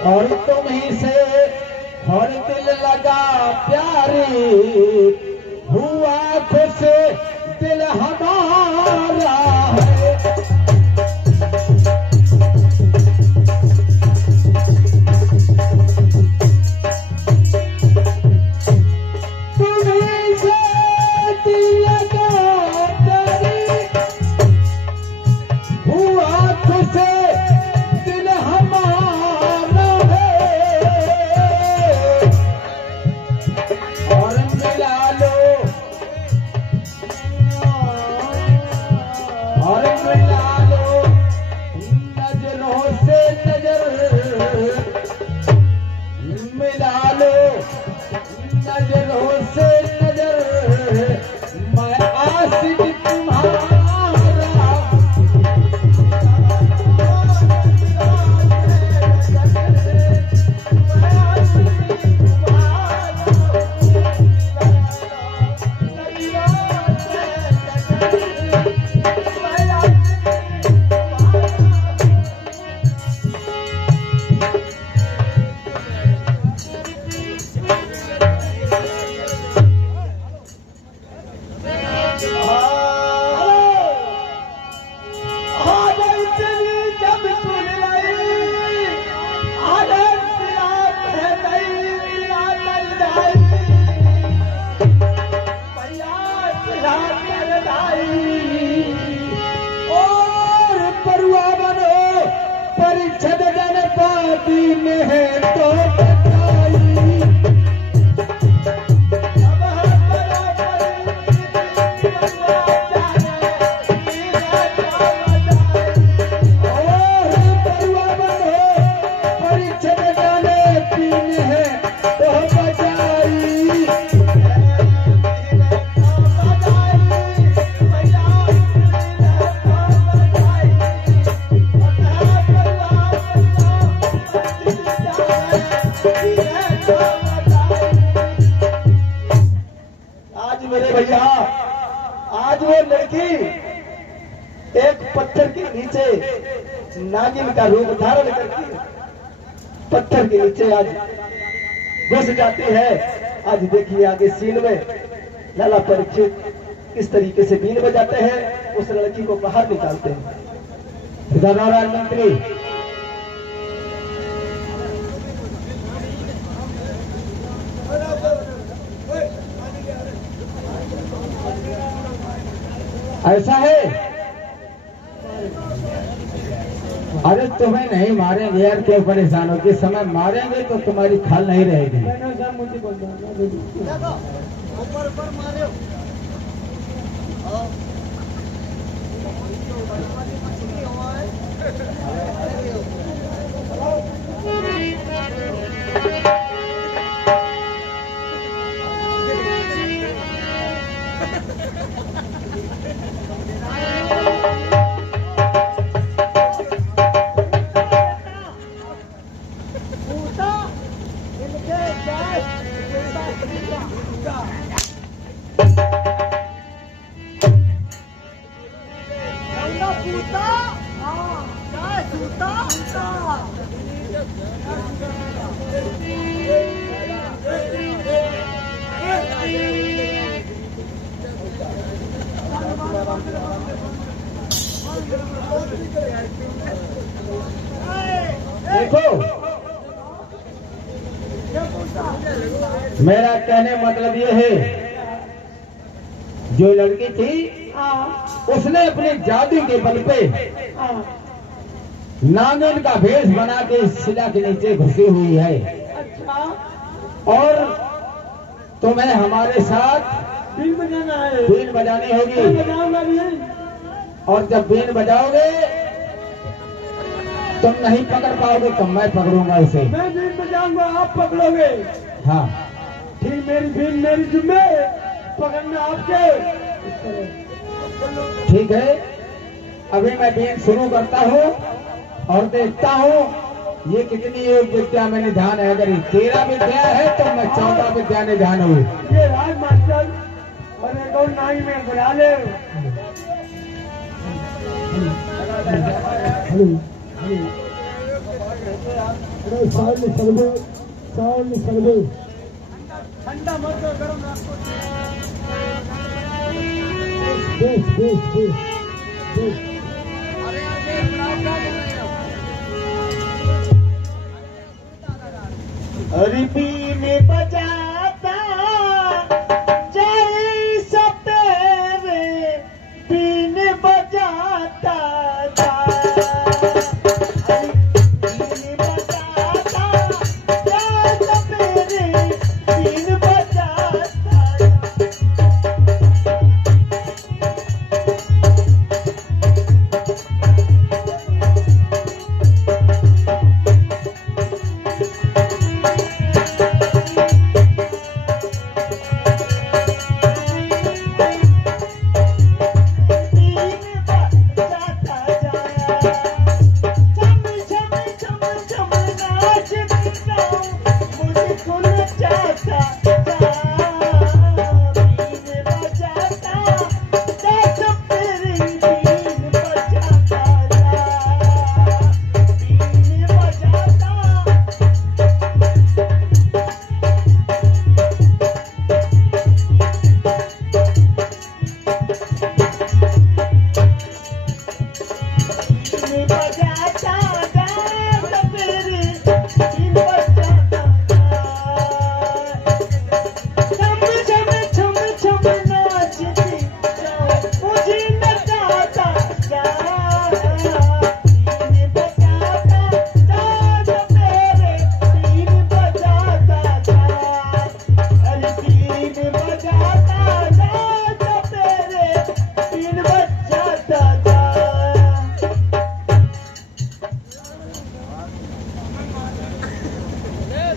और तुम्ही से हर दिल लगा प्यारी, हुआ खुश दिल हमारा है, तुम्ही से दिल लगा प्यारी, हुआ खुश दिल हमारा है, और मिला लो नागिन का रूप धारण करके पत्थर के नीचे आज घुस जाती है। आज देखिए आगे सीन में लाला परीक्षित किस तरीके से बीन बजाते हैं, उस लड़की को बाहर निकालते हैं। नारायण मंत्री ऐसा है, अरे तुम्हें नहीं मारेंगे यार, क्यों परेशान हो? किस समय मारेंगे तो तुम्हारी खाल नहीं रहेगी। देखो, मेरा कहने मतलब ये है, जो लड़की थी उसने अपने जादू के बल पे नागिन का भेष बना के शिला के नीचे घुसी हुई है। और तुम्हें हमारे साथ बीन बजाना है, बीन बजानी होगी। और जब बीन बजाओगे तुम नहीं पकड़ पाओगे तो मैं पकड़ूंगा इसे। मैं बीन बजाऊंगा, आप पकड़ोगे। हाँ ठीक, मेरी बीन मेरी जिम्मे, पकड़ना आपके। ठीक है, अभी मैं बीन शुरू करता हूँ और देखता हूँ ये कितनी योग विद्या में निधान है। अगर 13 विद्या है तो मैं 14 विद्या निधान हूँ। ये राज मास्टर और एक और नाई में बुला ले। ठंडा मत करो, गरम रखो। अरे बीन बजाता जय सपेरे, बीन बजाता जा। बीन बजाता जय सपेरे, बीन बजाता जा।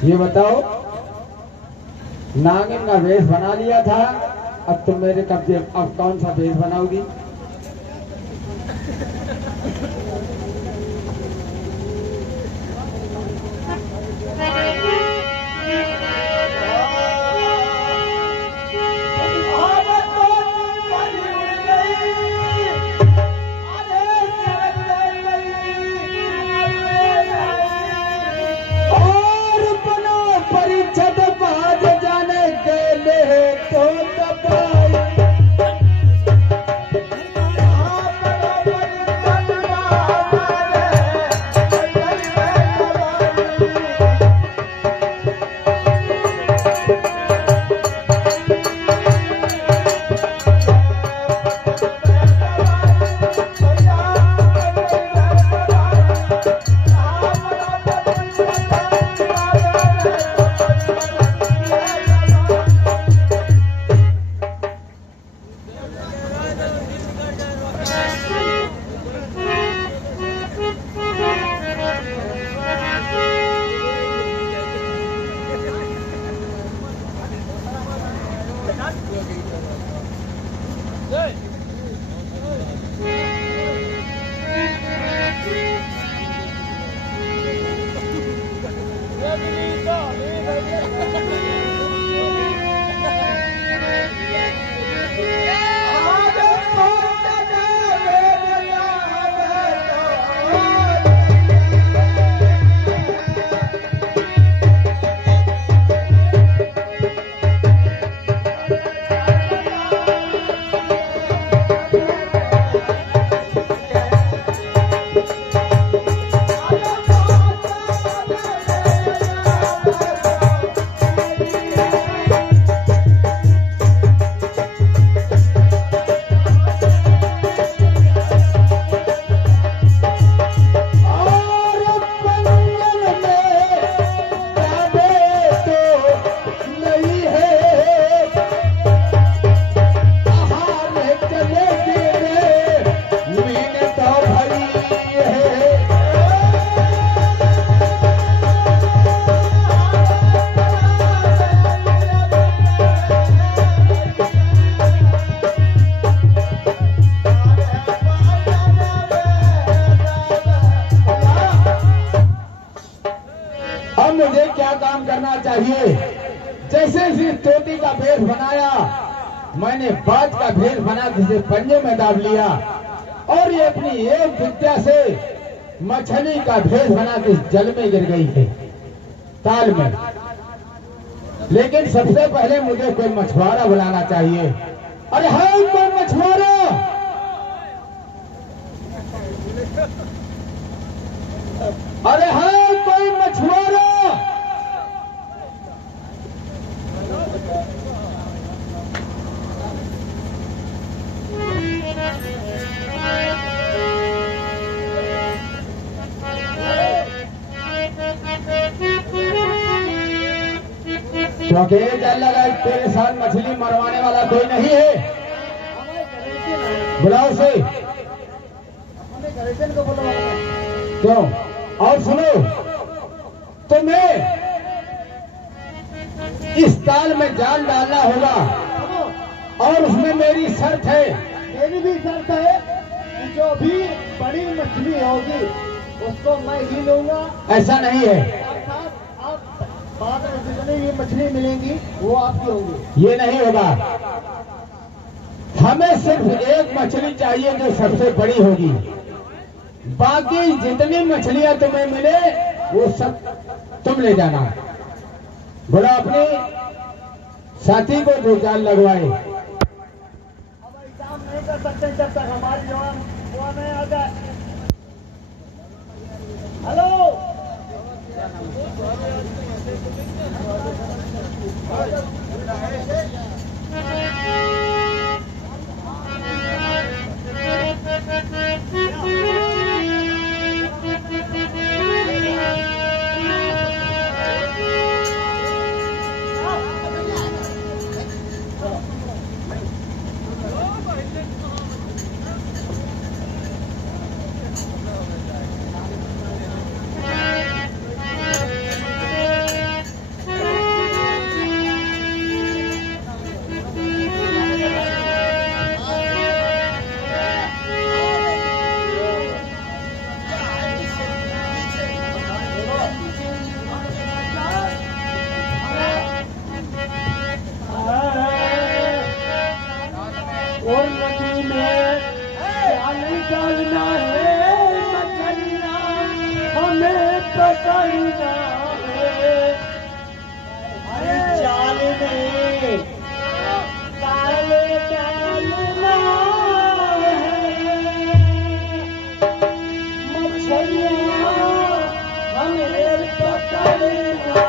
ये बताओ, नागिन का वेश बना लिया था, अब तुम मेरे कब्जे, अब कौन सा वेश बनाओगी? जैसे इस तोती का भेष बनाया, मैंने बाज का भेष बना जिसे पंजे में दाब लिया, और ये अपनी एक विद्या से मछली का भेष बना के जल में गिर गई है, ताल में। लेकिन सबसे पहले मुझे कोई मछुआरा बुलाना चाहिए। अरे हाय कोई मछुआरा, अरे हाय कोई मछुआरा। तो अकेले जाल लगा, तेरे साथ मछली मरवाने वाला कोई नहीं है? बुलाओ उसे। क्यों? और सुनो, तुम्हें इस ताल में जाल डालना होगा, और उसमें मेरी शर्त है। मेरी भी शर्त है कि जो भी बड़ी मछली होगी उसको मैं ही लूंगा। ऐसा नहीं है, आप बाद में जितनी भी मछली मिलेंगी वो आपकी होगी। ये नहीं होगा। हमें सिर्फ एक मछली चाहिए जो सबसे बड़ी होगी, बाकी जितनी मछलियां तुम्हें मिले वो सब तुम ले जाना। बोला अपने साथी को जो जाल लगवाए। अब काम नहीं कर सकते जब तक हमारी जवान वो नहीं आ जाए। हेलो, और नदी में जाल डालना है मछलियाँ हमें पकड़ना है। अरे जाल में जाल डालना है मछलियाँ हमें पकड़ना।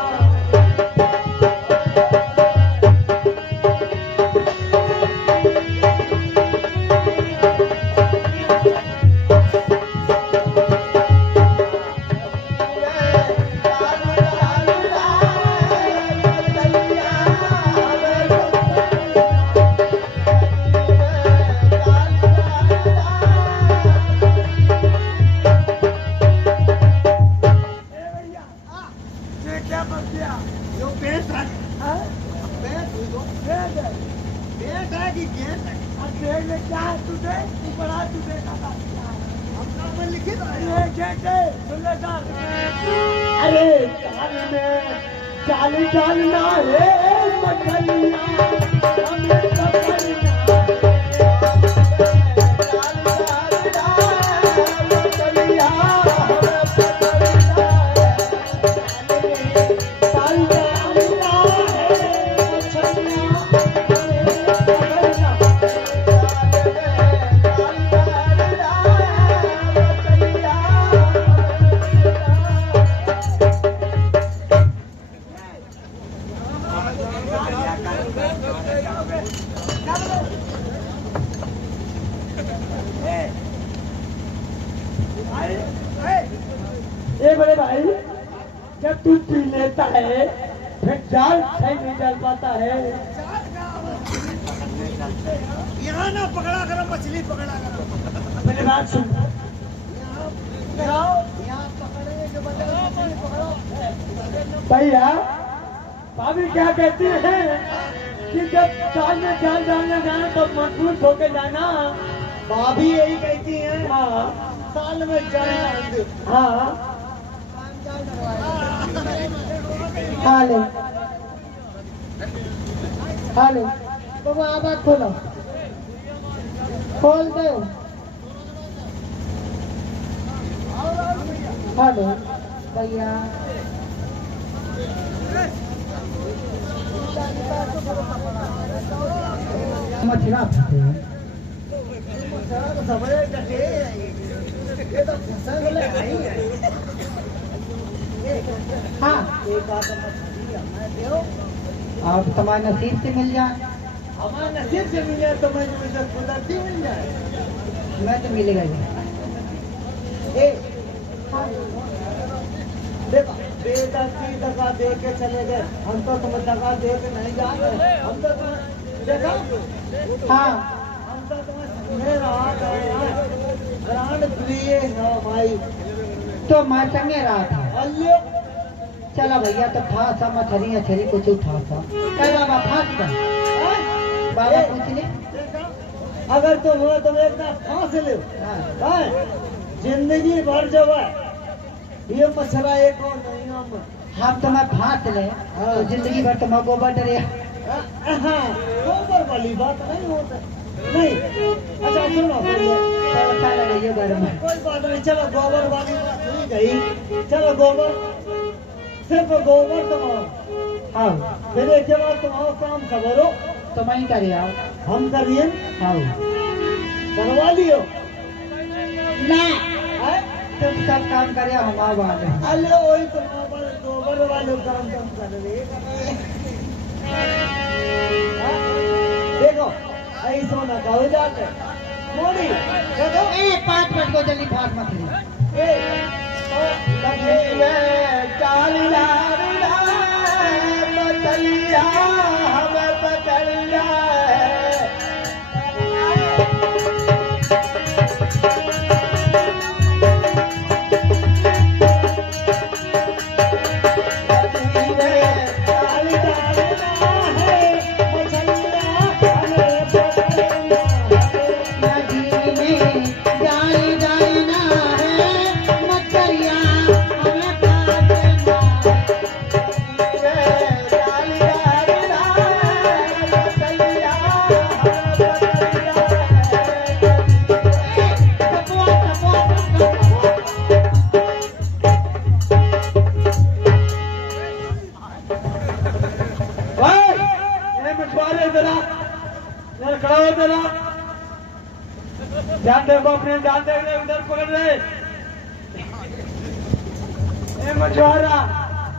जो बेट है बेट हुई तो बेट है कि गेट है क्या है तुझे तू बड़ा तुझे हम नाम में लिखित है ये गेटे सुन ले सर। अरे जाल में जाल डालना है मछलियाँ हमें पकड़ना ये बड़े भाई जब तू पी लेता है फिर जाल सही नहीं डाल पाता है। यहाँ ना पकड़ा करो मछली पकड़ा करो मेरी बात सुन यहाँ पकड़ेंगे जो बता मछली पकड़ो भैया भाभी क्या कहती है कि जब जाल में जाल डालने जाना तो मजबूत होके जाना। भाभी यही कहती है हाँ साल में जाल डाल दो हाँ हेलो हेलो तो आवाज खोलो खोल दो। हेलो भैया मछला सबरे कटे ये तो फसल लगाई है हाँ एक बात मछली हमें दो अब तुम्हारे नसीब से मिल जाए। हमारे नसीब से मिल जाए तो मैं मुझे कुदरती मिल जाए मैं तो मिलेगा ही। ए देखो बेदस्ती दगा दे के चले गए हम तो तुम्हें दगा दे के नहीं जा रहे हम तो तुम्हें देखा हाँ हम तो तुम्हें समझे रहा ग्रांड प्रिय हो भाई तो मैं संगे रहा था। अल्ले चला भैया तो फांसा मछली अछली कुछ उठा सा कल बाबा फांस कर बाबा पूछ ले। अगर तुम हो तो एक ना फांस ले हाँ। जिंदगी भर जब है ये मछला एक और नहीं हम तो मैं फांस ले तो जिंदगी भर तो मैं गोबर डरे। गोबर वाली बात नहीं होता नहीं अच्छा सुनो तो अच्छा लगे घर में। कोई बात नहीं चलो गोबर वाली बात नहीं गई चलो गोबर सिर्फ गोबर तुम हाँ फिर एक के बाद तुम काम करो तो मैं ही करे आओ। हम करिए हाँ करवा लियो ना तुम सब काम करे हम आओ वाले। अल्ले वही तुम गोबर वाले काम तुम कर रहे देखो ऐसा ना कहो जाते मोड़ी देखो 5 मिनट को जल्दी फांस मछली हमें पकड़ना है। खड़ा हो जरा, ध्यान देखो, अपने ध्यान देख रहे, उधर पकड़ रहे। ए मछुआरा,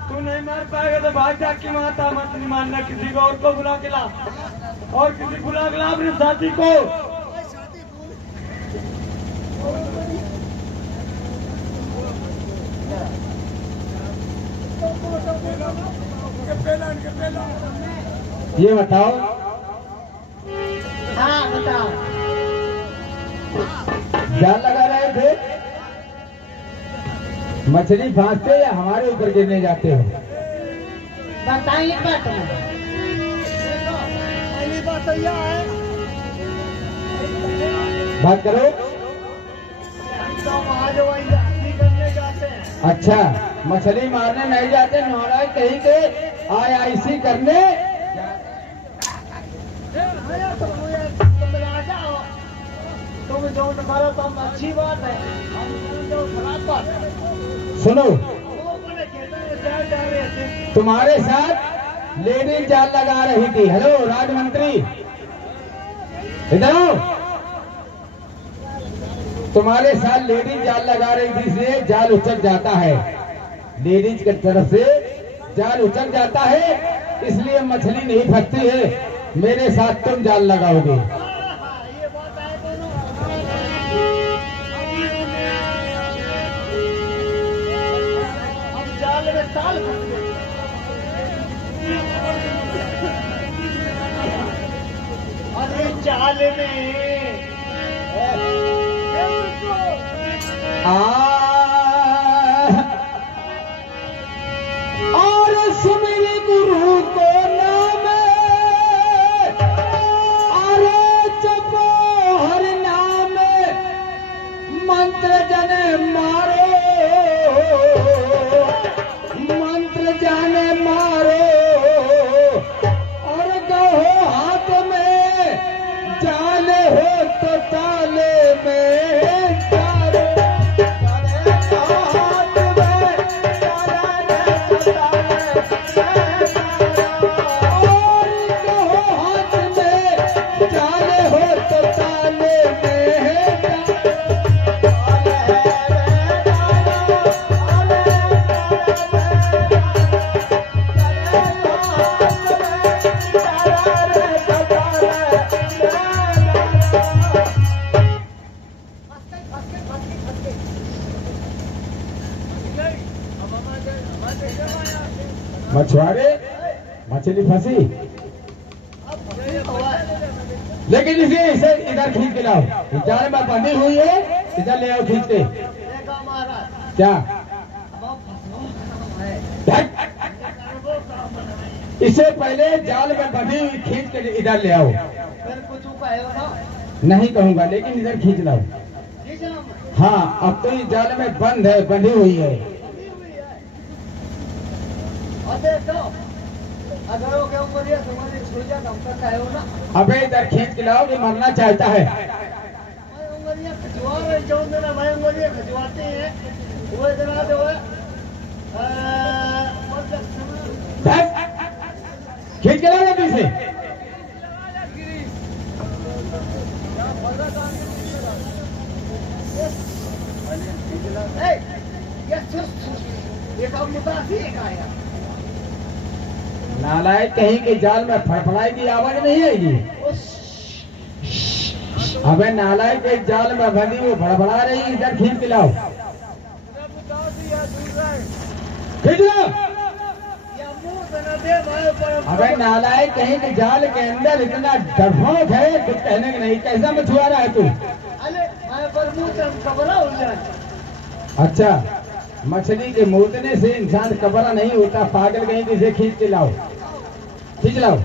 तू नहीं मार पाएगा तो भाग जा की माता, मत नहीं मारना, किसी को और को बुला के ला, और किसी बुला के ला अपने साथी को। ये बताओ, हाँ बताओ। जाल लगा रहे थे, मछली फांसते या हमारे ऊपर गिरने जाते हो? बताइए बात में। पहली बात तो यह है, बात करो। तो आज वही करने जाते हैं। अच्छा, मछली मारने नहीं जाते, नाराज कहीं के IIC करने। तुम जो तुम्हारा तो अच्छी बात है, हम जो खराब बात है। सुनो, वो बोले खेतों में जा रहे थे, तुम्हारे साथ लेडीज जाल लगा रही थी। हेलो राजमंत्री, इधर आओ। तुम्हारे साथ लेडीज जाल लगा रही थी, इसलिए जाल उचक जाता है। लेडीज की तरफ से जाल उचक जाता है, इसलिए मछली नहीं फंसती है। मेरे साथ तुम जाल लगाओगे। ये बात है दोनों। हम जाल में ताल फंस गए। अरे जाल में और सुमिर गुरु को नाम, अरे जपो हर नाम, मंत्र जन मारो, मंत्र जन मारो, और कहो हाथ में जाल हो तो ताले में जाल, हाथ में और कहो हाथ में जाल हो तो ताले में मछुआरे, मछली फंसी, लेकिन इसे इधर खींच के लाओ। जाल में बंधी हुई है, इधर ले आओ खींच के। क्या इसे पहले जाल में बंधी हुई खींच के इधर ले आओ। नहीं कहूंगा, लेकिन इधर खींच लाओ। हाँ, अब तो इस जाल में बंद है, बंधी हुई है। अगर वो क्या उमरिया तुम्हारी छुड़िया कम तक आए हो ना, अबे इधर खींच के लाओ कि मरना चाहता है। मैं उमरिया खजवा रहे जो मेरा भाई उमरिया खजवाते हैं, वो इतना जो है खींच के लाओ जल्दी से। ये काम मुतासी आया। नालायक कहीं के जाल में फड़फड़ाई की आवाज नहीं आएगी। अबे नालायक एक जाल में बंधी वो फड़फड़ा रही, इधर खींच के लाओ, खींच लो। अबे नालायक कहीं के जाल के अंदर इतना डरपोक है, कुछ कहने का नहीं। कैसा मछुआरा है तू? अच्छा, मछली के मूतने से इंसान कबरा नहीं होता, पागल कहीं किसे खींच के लाओ, खींच लाओ।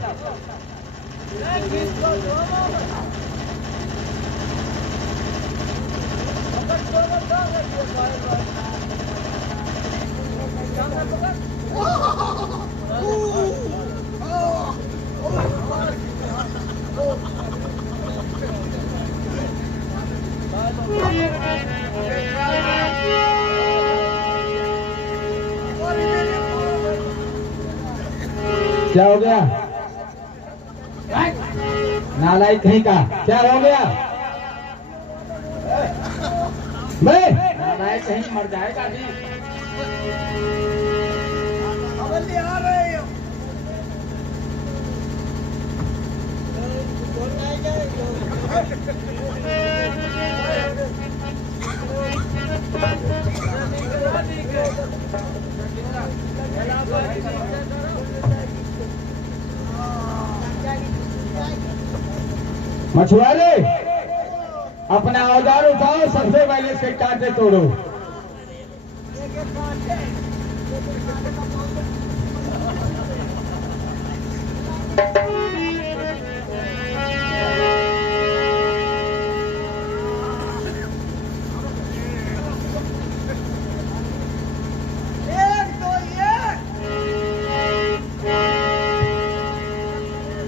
क्या हो गया? नालायक कहीं का क्या हो गया? मैं नालायक कहीं मर जाएगा अभी। आ रहे हो मछुआरे अपना औजार उठाओ, सबसे पहले से कांटे तोड़ो।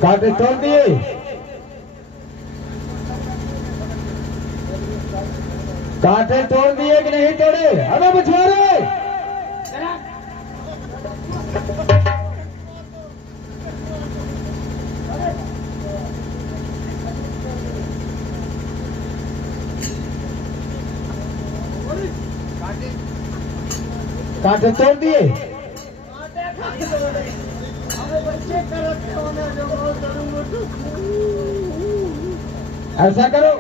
कांटे तोड़ दिए। कांटे तोड़ दिए कि नहीं तोड़े? अरे मछुआरे कांटे तोड़ दिए। ऐसा करो,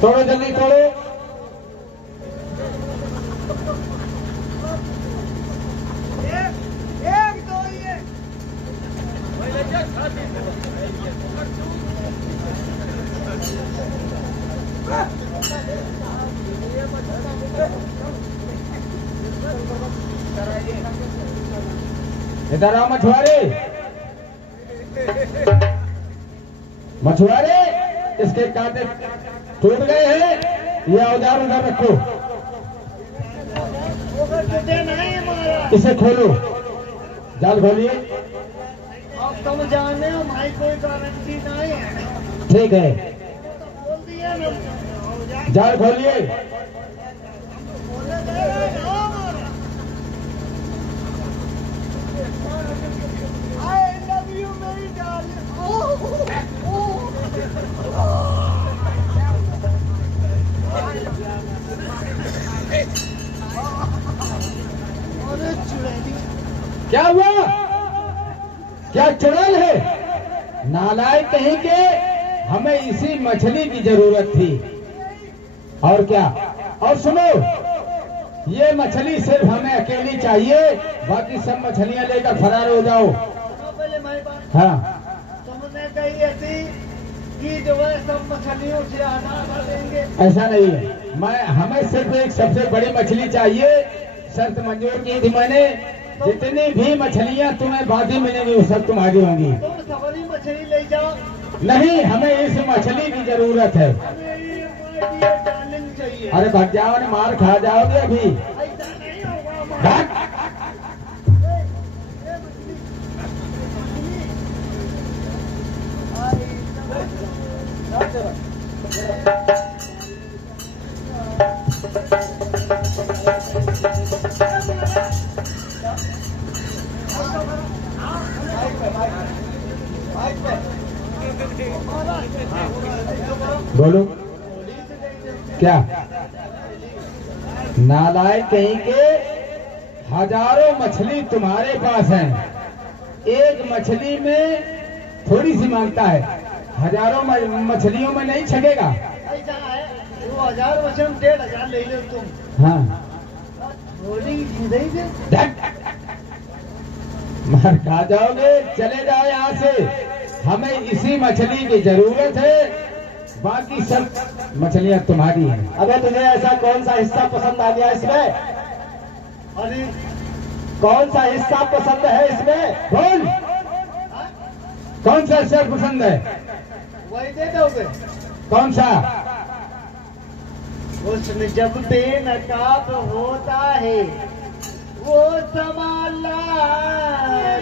तोड़ो जल्दी तोड़ो। इधर आओ मछुआरे। मछुआरे इसके कांटे टूट गए हैं, ये औजार उधर रखो। इसे खोलो, जाल खोलिए। अब तुम जाने हो भाई, कोई गारंटी नहीं है। ठीक है, बोल दिया ना, जाल खोलिए। बोले दे रहे हो हमारा। I love you मेरी darling। अरे चुड़ैली, क्या हुआ? क्या चुड़ैल है? नालायक कहीं के, हमें इसी मछली की जरूरत थी। और क्या? और सुनो, ये मछली सिर्फ हमें अकेली चाहिए, बाकी सब मछलियां लेकर फरार हो जाओ। पहले मेरी बात, हाँ, तुमने कही ऐसी कि जो है सब मछलियों से आधा कर देंगे। ऐसा नहीं है। हमें सिर्फ एक सबसे बड़ी मछली चाहिए। शर्त मंजूर की थी मैंने, जितनी भी मछलियां तुम्हें बाकी मिलेंगी वो सब तुम्हारी होंगी। तुम सबरी मछली ले जाओ। नहीं, हमें इस मछली की जरूरत है। हमें ये डार्लिंग चाहिए। अरे भाग जाओ, मार खा जाओगे अभी। ऐसा नहीं होगा। भाग। बोलो क्या? नालायक कहीं के, हजारों मछली तुम्हारे पास हैं, एक मछली में थोड़ी सी मांगता है, हजारों मछलियों में नहीं छकेगा। ऐसा है, 2000 वचन 1500 ले लो तुम। हाँ, थोड़ी सीधे ही दे। मार खा जाओगे। चले जाओ यहाँ से, हमें इसी मछली की जरूरत है, बाकी सब मछलियाँ तुम्हारी हैं। अबे तुझे ऐसा कौन सा हिस्सा पसंद आ गया इसमें? अरे कौन सा हिस्सा पसंद है इसमें? कौन सा हिस्सा पसंद है? वही दे दोगे। कौन सा? उसमें जब बेनकाब होता है वो संभाला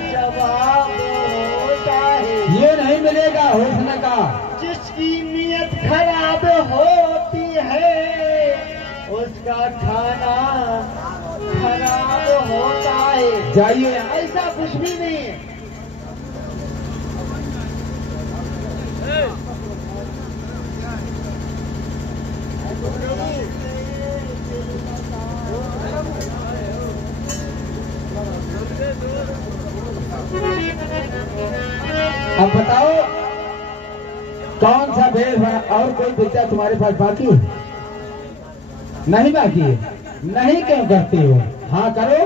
जवाब होता है। ये नहीं मिलेगा हुस्न का। जिसकी नीयत खराब होती है उसका खाना खराब होता है। जाइए। ऐसा कुछ भी नहीं है। कौन सा भेद है? और कोई विद्या तुम्हारे पास बाकी है? नहीं बाकी है? नहीं क्यों करती हो? हाँ करो।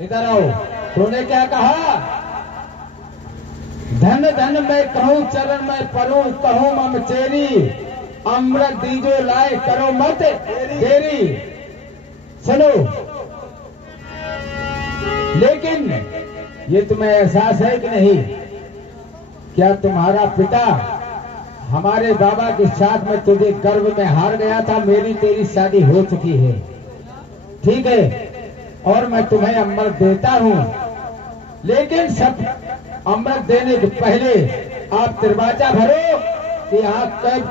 इधर आओ। तूने क्या कहा? धन धन मैं कहूँ चरण में परूं, कहूँ मम चेरी, अमृत दीजो लाए करो मत देरी। सुनो, लेकिन ये तुम्हें एहसास है कि नहीं? क्या तुम्हारा पिता हमारे बाबा के साथ में तुझे गर्भ में हार गया था? मेरी तेरी शादी हो चुकी है, ठीक है, और मैं तुम्हें अमृत देता हूं, लेकिन सब अमृत देने के पहले आप दरवाजा भरो कि आप कब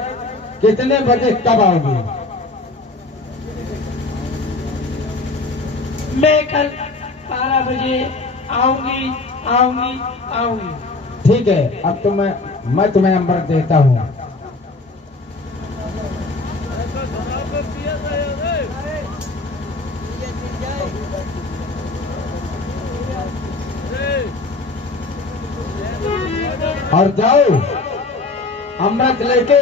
कितने बजे कब आओगे? मैं कल 12 बजे आऊंगी आऊंगी आऊंगी। ठीक है, अब तो मैं तुम्हें अमृत देता हूं। और जाओ अमृत लेके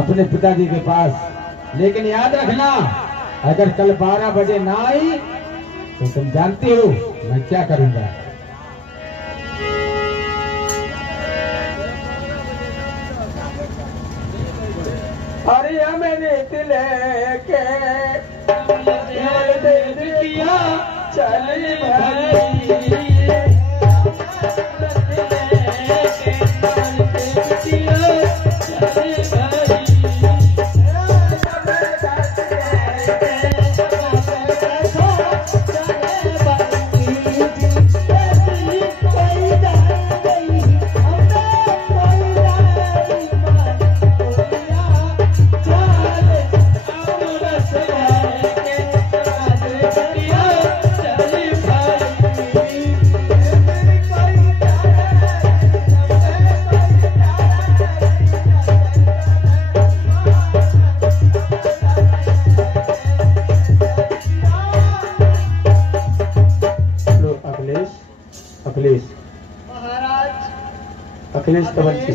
अपने पिताजी के पास। लेकिन याद रखना, अगर कल 12 बजे ना आई तो तुम जानती हो मैं क्या करूंगा। अरे मैंने दिल के दे दिया चल भाई। अखिलेश कवंती।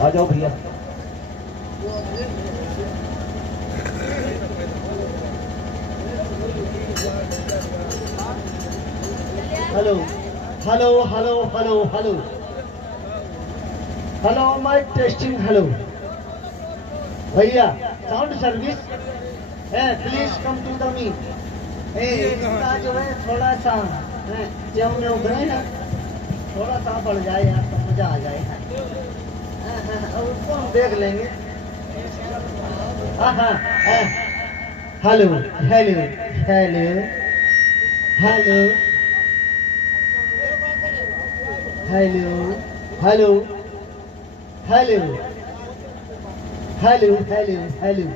आ जाओ भैया। Hello hello hello hello hello hello mike testing. Hello भैया, साउंड सर्विस है, please come to the me. इसका जो है थोड़ा सा जब उभरे ना थोड़ा सा बढ़ जाए यार तो मजा आ जाए। और उसको हम देख लेंगे। Hello hello hello hello hello hello hello hello hello hello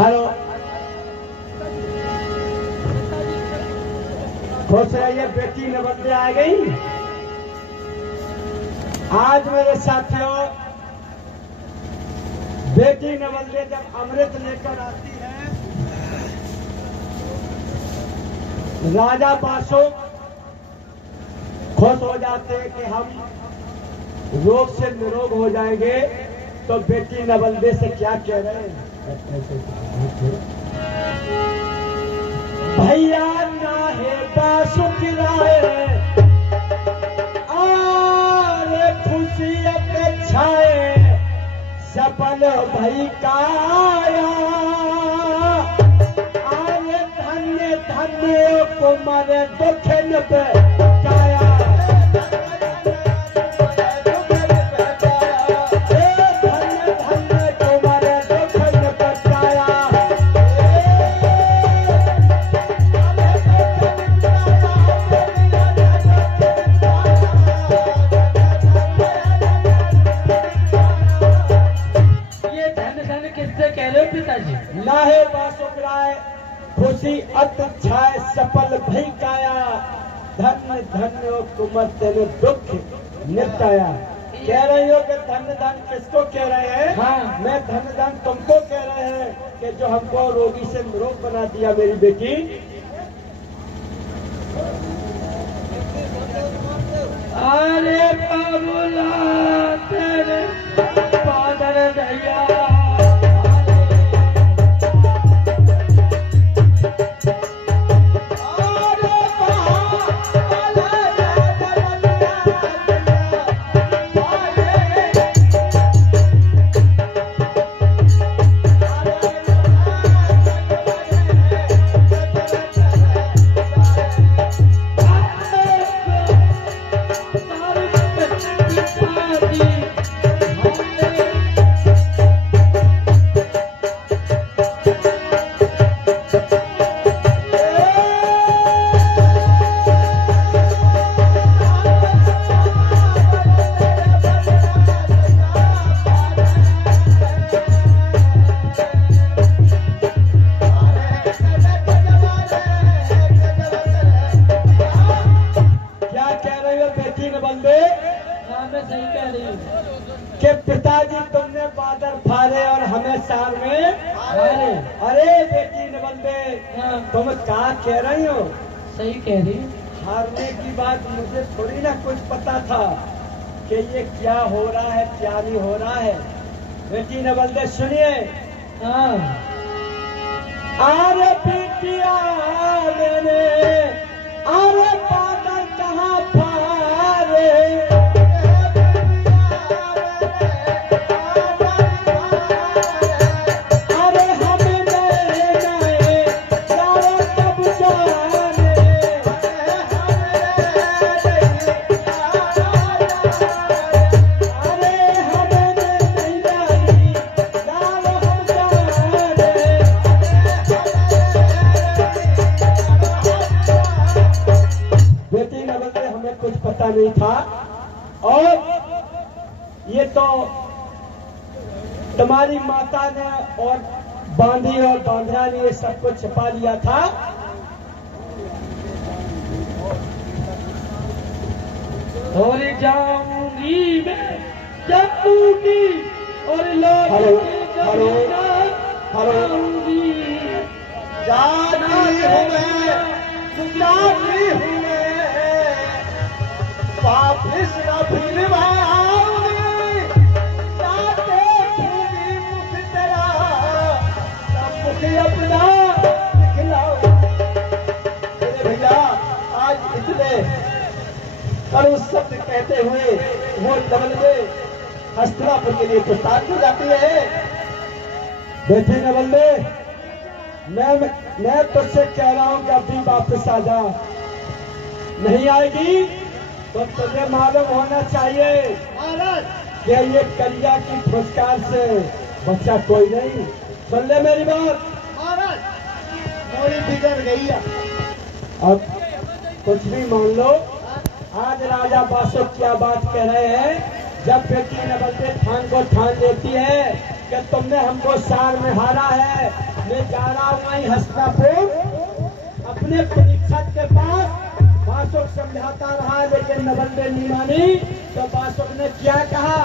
hello, खुश रहिए, बेटी नवल्ले आ गई। आज मेरे साथियों, बेटी नवल्ले जब अमृत लेकर आती है, राजा बासो खुश हो जाते हैं कि हम रोग से निरोग हो जाएंगे। तो बेटी नवल्ले से क्या कह रहे हैं? भैया ना है बासुक राय, आरे खुशियत छाए, सफल भई काया, आरे धन्य धन्य कुमार दुखन पे काया। लाहे बासुकराय खुशी अत छाय सफल भई काया, धन्य धन्य कुमर तेने दुख निपटाया। कह रही हो कि धन्य धन किसको कह रहे हैं? हाँ, मैं धन्य धन तुमको कह रहे हैं कि जो हमको रोगी से निरोग बना दिया मेरी बेटी। अरे बाबूला तेरे पादर दैया, कि पिताजी तुमने बादल फाड़े और हमें साल में हारे। अरे बेटी नवल्ले, तुम क्या कह रही हो? सही कह रही। हारने की बात मुझे थोड़ी ना कुछ पता था कि ये क्या हो रहा है क्या नहीं हो रहा है। बेटी नवल्ले सुनिए। हाँ, अरे बेटिया मेरे, अरे बादल कहाँ फारे, नहीं था। और ये तो तुम्हारी माता ने और बांधी और बांधरा ने ये सब कुछ छिपा लिया था। और जाऊंगी मैं जाऊंगी और लौट हेलो के हेलो कभी ना हेलो आऊंगी। जाती हुए वापिस न फिर भाऊंगी जाते खूबी मुख तेरा तब मुख अपना दिखलाओ। मेरे भैया आज इतने कड़ू शब्द कहते हुए वो डबल में हस्तिनापुर के लिए प्रस्थान हो जाती है। बेटे नवल्ले, मैं तुझसे कह रहा हूं कि अभी वापस आ जा। नहीं आएगी तो तुझे मालूम होना चाहिए महाराज कि ये कलिया की फुसकार से बच्चा कोई नहीं। सुन ले मेरी बात। महाराज मोड़ी बिगड़ गई है। अब कुछ भी मान लो, आज राजा बासुक क्या बात कह रहे हैं। जब बेटी नवल्ले खान को ठान लेती है कि तुमने हमको सार में हारा है, मैं जा रहा हूं वहीं हस्तिनापुर अपने परीक्षक के पास। बासुक समझाता रहा लेकिन नवल्ले नहीं मानी, तो बासुक ने क्या कहा